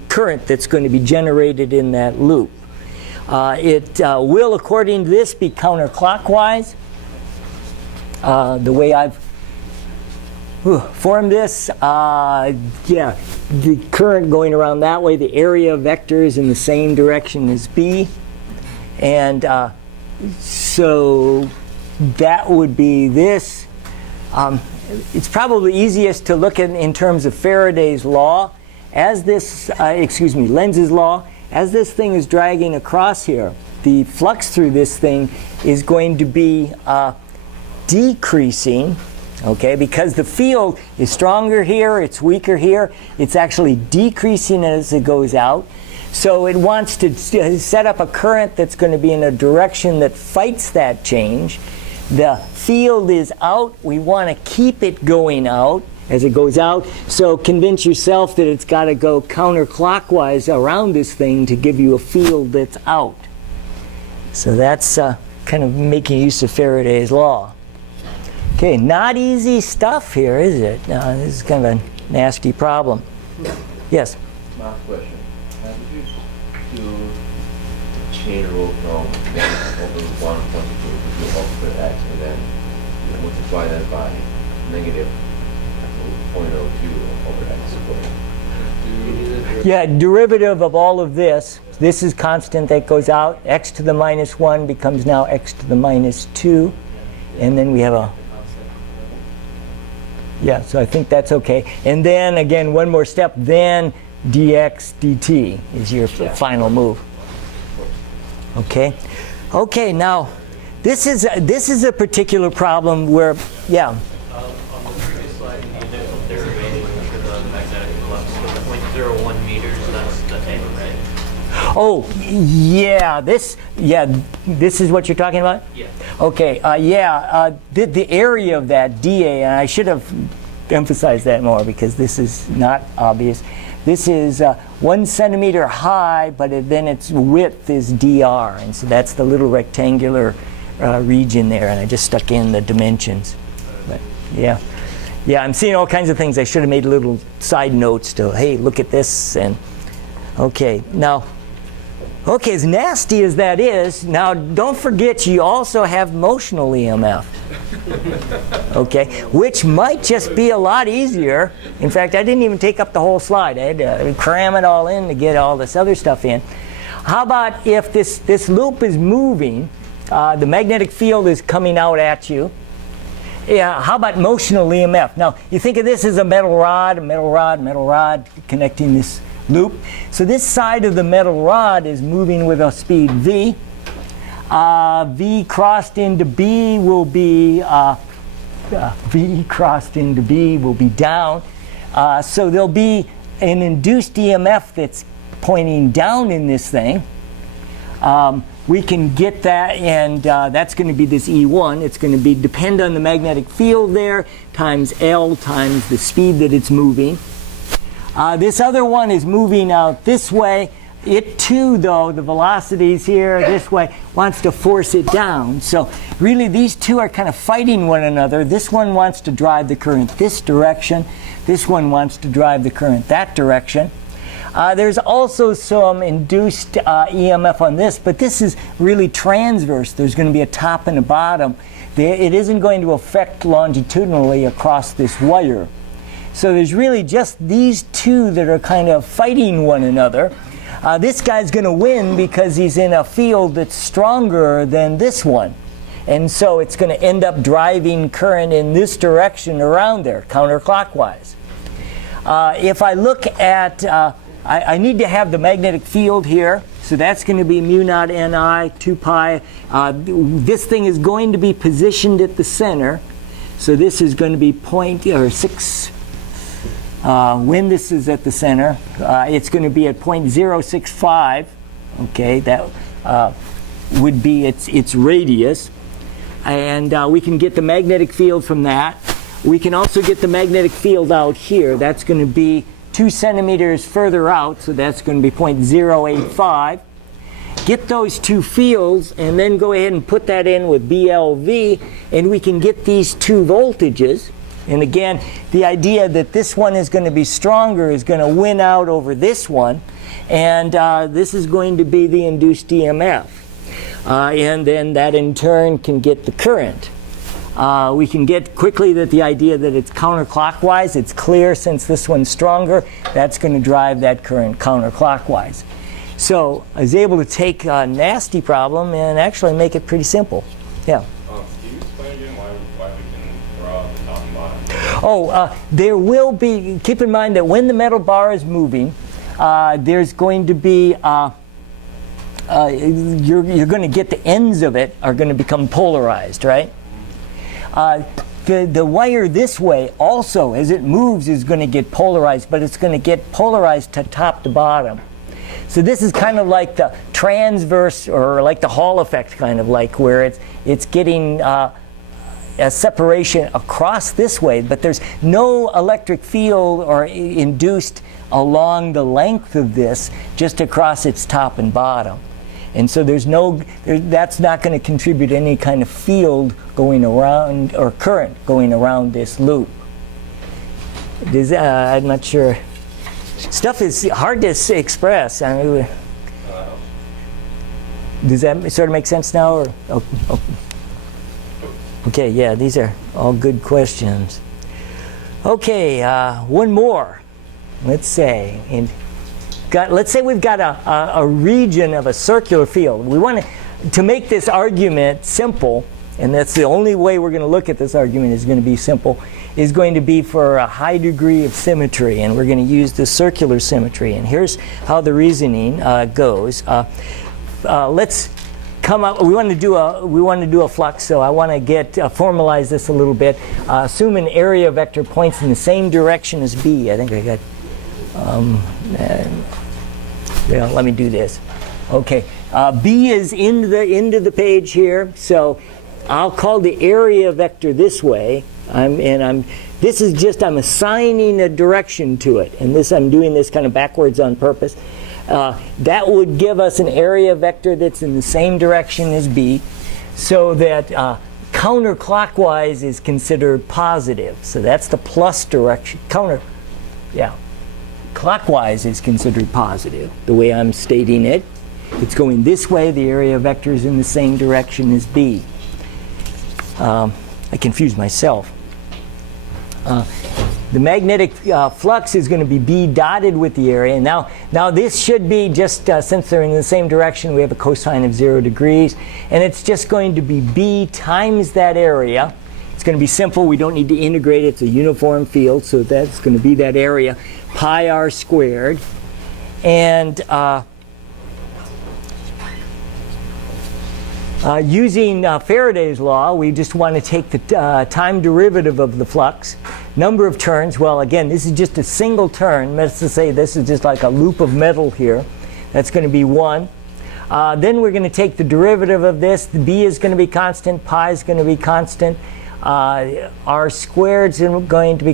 current that's going to be generated in that loop. It will, according to this, be counterclockwise. The way I've formed this, yeah, the current going around that way, the area vector is in the same direction as B. And so that would be this. It's probably easiest to look at in terms of Faraday's law. As this, Lenz's law, as this thing is dragging across here, the flux through this thing is going to be decreasing, okay, because the field is stronger here, it's weaker here, it's actually decreasing as it goes out. So it wants to set up a current that's going to be in a direction that fights that change. The field is out, we want to keep it going out as it goes out, so convince yourself that it's got to go counterclockwise around this thing to give you a field that's out. So that's kind of making use of Faraday's law. Okay, not easy stuff here, is it? This is kind of a nasty problem. Yes? Last question. How did you do chain rule from 1 over 1.2 to over x and then you multiply that by negative 0.02 over x squared? Yeah, derivative of all of this. This is constant that goes out. X to the minus 1 becomes now x to the minus 2. And then we have a... Yeah, so I think that's okay. And then, again, one more step. Then dx dt is your final move. Okay? Okay, now, this is a particular problem where, yeah. On the previous slide, the initial derivation for the magnetic flux, the 0.01 meters, that's the A, right? Oh, yeah, this is what you're talking about? Yeah. Okay, the area of that dA, and I should have emphasized that more because this is not obvious. This is 1 centimeter high, but then its width is dr, and so that's the little rectangular region there, and I just stuck in the dimensions. But yeah, I'm seeing all kinds of things. I should have made little side notes to, hey, look at this, and okay, now. Okay, as nasty as that is, now don't forget you also have motional EMF. Okay, which might just be a lot easier. In fact, I didn't even take up the whole slide. I had to cram it all in to get all this other stuff in. How about if this loop is moving, the magnetic field is coming out at you. Yeah, how about motional EMF? Now, you think of this as a metal rod connecting this loop. So this side of the metal rod is moving with a speed v. V crossed into B will be down. So there'll be an induced EMF that's pointing down in this thing. We can get that, and that's going to be this E1. It's going to depend on the magnetic field there times L times the speed that it's moving. This other one is moving out this way. It too, though, the velocity's here this way, wants to force it down. So really these two are kind of fighting one another. This one wants to drive the current this direction. This one wants to drive the current that direction. There's also some induced EMF on this, but this is really transverse. There's going to be a top and a bottom. It isn't going to affect longitudinally across this wire. So there's really just these two that are kind of fighting one another. This guy's going to win because he's in a field that's stronger than this one. And so it's going to end up driving current in this direction around there, counterclockwise. If I look at, I need to have the magnetic field here. So that's going to be mu naught Ni, 2 pi. This thing is going to be positioned at the center. So this is going to be 6 when this is at the center, it's going to be at 0.065. Okay, that would be its radius. And we can get the magnetic field from that. We can also get the magnetic field out here. That's going to be 2 centimeters further out, so that's going to be 0.085. Get those two fields and then go ahead and put that in with BLV, and we can get these two voltages. And again, the idea that this one is going to be stronger is going to win out over this one, and this is going to be the induced EMF. And then that in turn can get the current. We can get quickly that the idea that it's counterclockwise, it's clear since this one's stronger, that's going to drive that current counterclockwise. So I was able to take a nasty problem and actually make it pretty simple. Yeah. Can you explain again why we can draw the top and bottom? Oh, there will be, keep in mind that when the metal bar is moving, there's going to be, you're going to get the ends of it are going to become polarized, right? The wire this way also, as it moves, is going to get polarized, but it's going to get polarized to top to bottom. So this is kind of like the transverse, or like the Hall effect, kind of like where it's getting a separation across this way, but there's no electric field or induced along the length of this, just across its top and bottom. And so that's not going to contribute any kind of field going around, or current going around this loop. I'm not sure. Stuff is hard to express. I mean, does that sort of make sense now? Or, okay, yeah, these are all good questions. Okay, one more. Let's say, let's say we've got a region of a circular field. We want to make this argument simple, and that's the only way we're going to look at this argument is going to be simple, is going to be for a high degree of symmetry, and we're going to use the circular symmetry. And here's how the reasoning goes. Let's come up. We want to do a flux, so I want to formalize this a little bit. Assume an area vector points in the same direction as B. I think I got. Well, let me do this. Okay, B is into the page here, so I'll call the area vector this way. I'm assigning a direction to it, and I'm doing this kind of backwards on purpose. That would give us an area vector that's in the same direction as B, so that counterclockwise is considered positive. So that's the plus direction. Clockwise is considered positive, the way I'm stating it. It's going this way, the area vector is in the same direction as B. I confused myself. The magnetic flux is going to be B dotted with the area. Now this should be just, since they're in the same direction, we have a cosine of 0 degrees. And it's just going to be B times that area. It's going to be simple. We don't need to integrate it. It's a uniform field, so that's going to be that area, pi r squared. And using Faraday's law, we just want to take the time derivative of the flux. Number of turns, well, again, this is just a single turn. Let's just say this is just like a loop of metal here. That's going to be 1. Then we're going to take the derivative of this. The B is going to be constant. Pi is going to be constant. R squared is going to be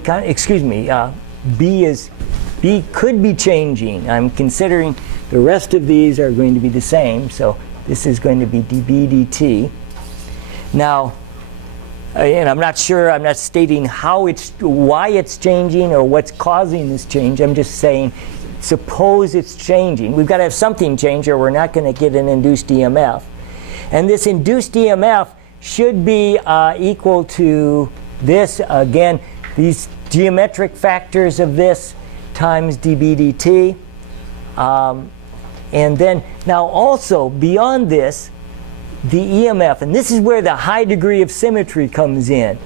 B could be changing. I'm considering the rest of these are going to be the same. So this is going to be dB dt. Now, and I'm not stating why it's changing or what's causing this change. I'm just saying, suppose it's changing. We've got to have something change or we're not going to get an induced EMF. And this induced EMF should be equal to this, again, these geometric factors of this times dB dt. And then, now also, beyond this, the EMF, and this is where the high degree of symmetry comes in.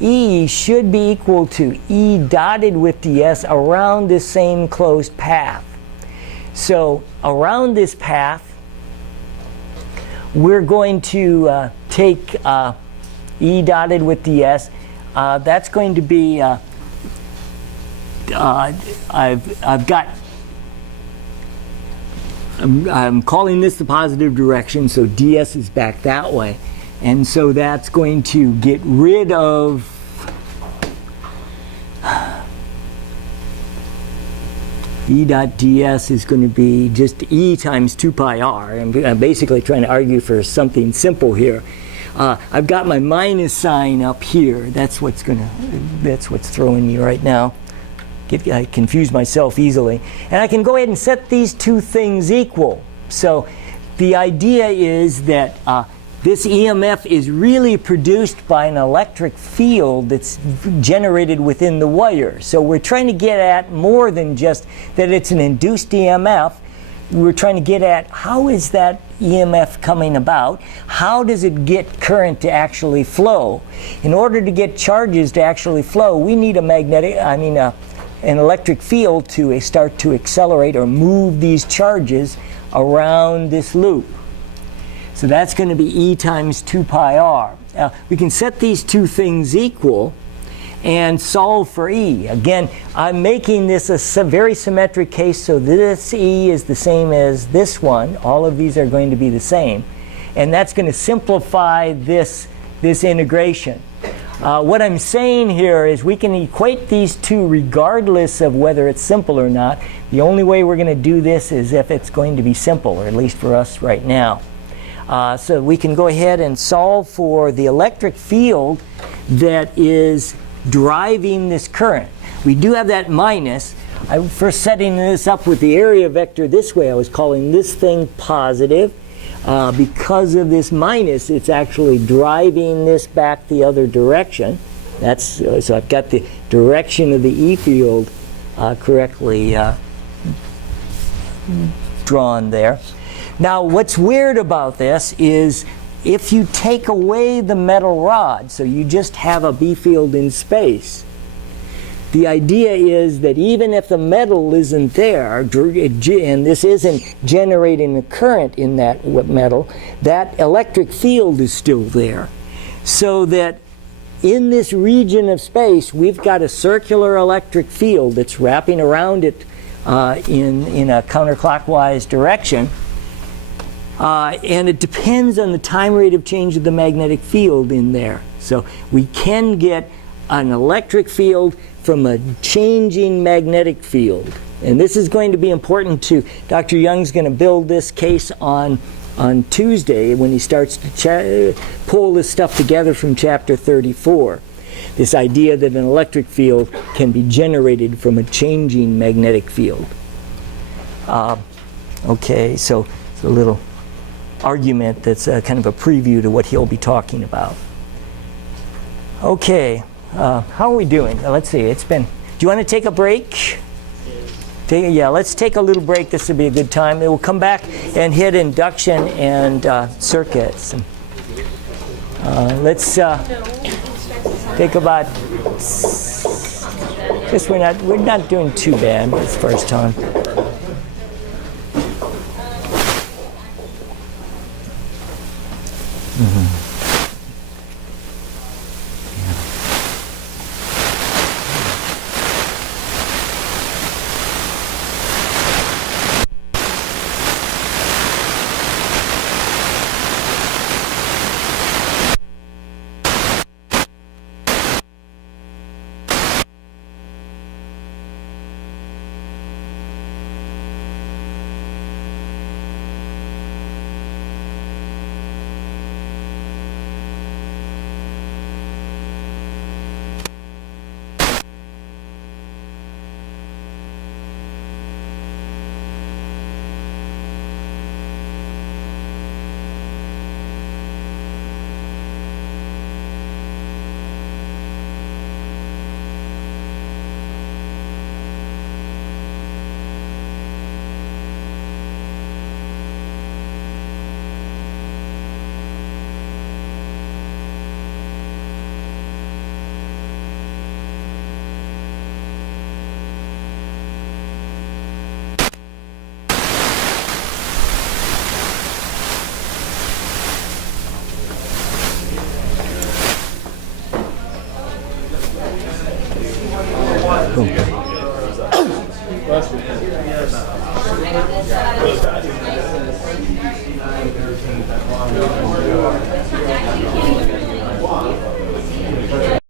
E should be equal to E dotted with ds around this same closed path. So, around this path, we're going to take E dotted with ds. That's going to be I've got, I'm calling this the positive direction, so ds is back that way. And so that's going to get rid of E dot ds is going to be just E times 2 pi r. I'm basically trying to argue for something simple here. I've got my minus sign up here. That's what's throwing me right now. I confuse myself easily. And I can go ahead and set these two things equal. So the idea is that this EMF is really produced by an electric field that's generated within the wire. So we're trying to get at more than just that it's an induced EMF. We're trying to get at how is that EMF coming about? How does it get current to actually flow? In order to get charges to actually flow, we need an electric field to start to accelerate or move these charges around this loop. So that's going to be E times 2 pi r. We can set these two things equal and solve for E. Again, I'm making this a very symmetric case, so this E is the same as this one. All of these are going to be the same. And that's going to simplify this integration. What I'm saying here is we can equate these two regardless of whether it's simple or not. The only way we're going to do this is if it's going to be simple, or at least for us right now. So we can go ahead and solve for the electric field that is driving this current. We do have that minus. First setting this up with the area vector this way, I was calling this thing positive. Because of this minus, it's actually driving this back the other direction. So I've got the direction of the E field correctly drawn there. Now, what's weird about this is if you take away the metal rod, so you just have a B field in space, the idea is that even if the metal isn't there, and this isn't generating a current in that metal, that electric field is still there. So that in this region of space, we've got a circular electric field that's wrapping around it in a counterclockwise direction. And it depends on the time rate of change of the magnetic field in there. So we can get an electric field from a changing magnetic field. And this is going to be important to, Dr. Young's going to build this case on Tuesday when he starts to pull this stuff together from chapter 34. This idea that an electric field can be generated from a changing magnetic field. Okay, so it's a little argument that's kind of a preview to what he'll be talking about. Okay, how are we doing? Let's see, it's been, do you want to take a break? Yeah, let's take a little break. This will be a good time. We'll come back and hit induction and circuits. Let's take about, we're not doing too bad this first time. question.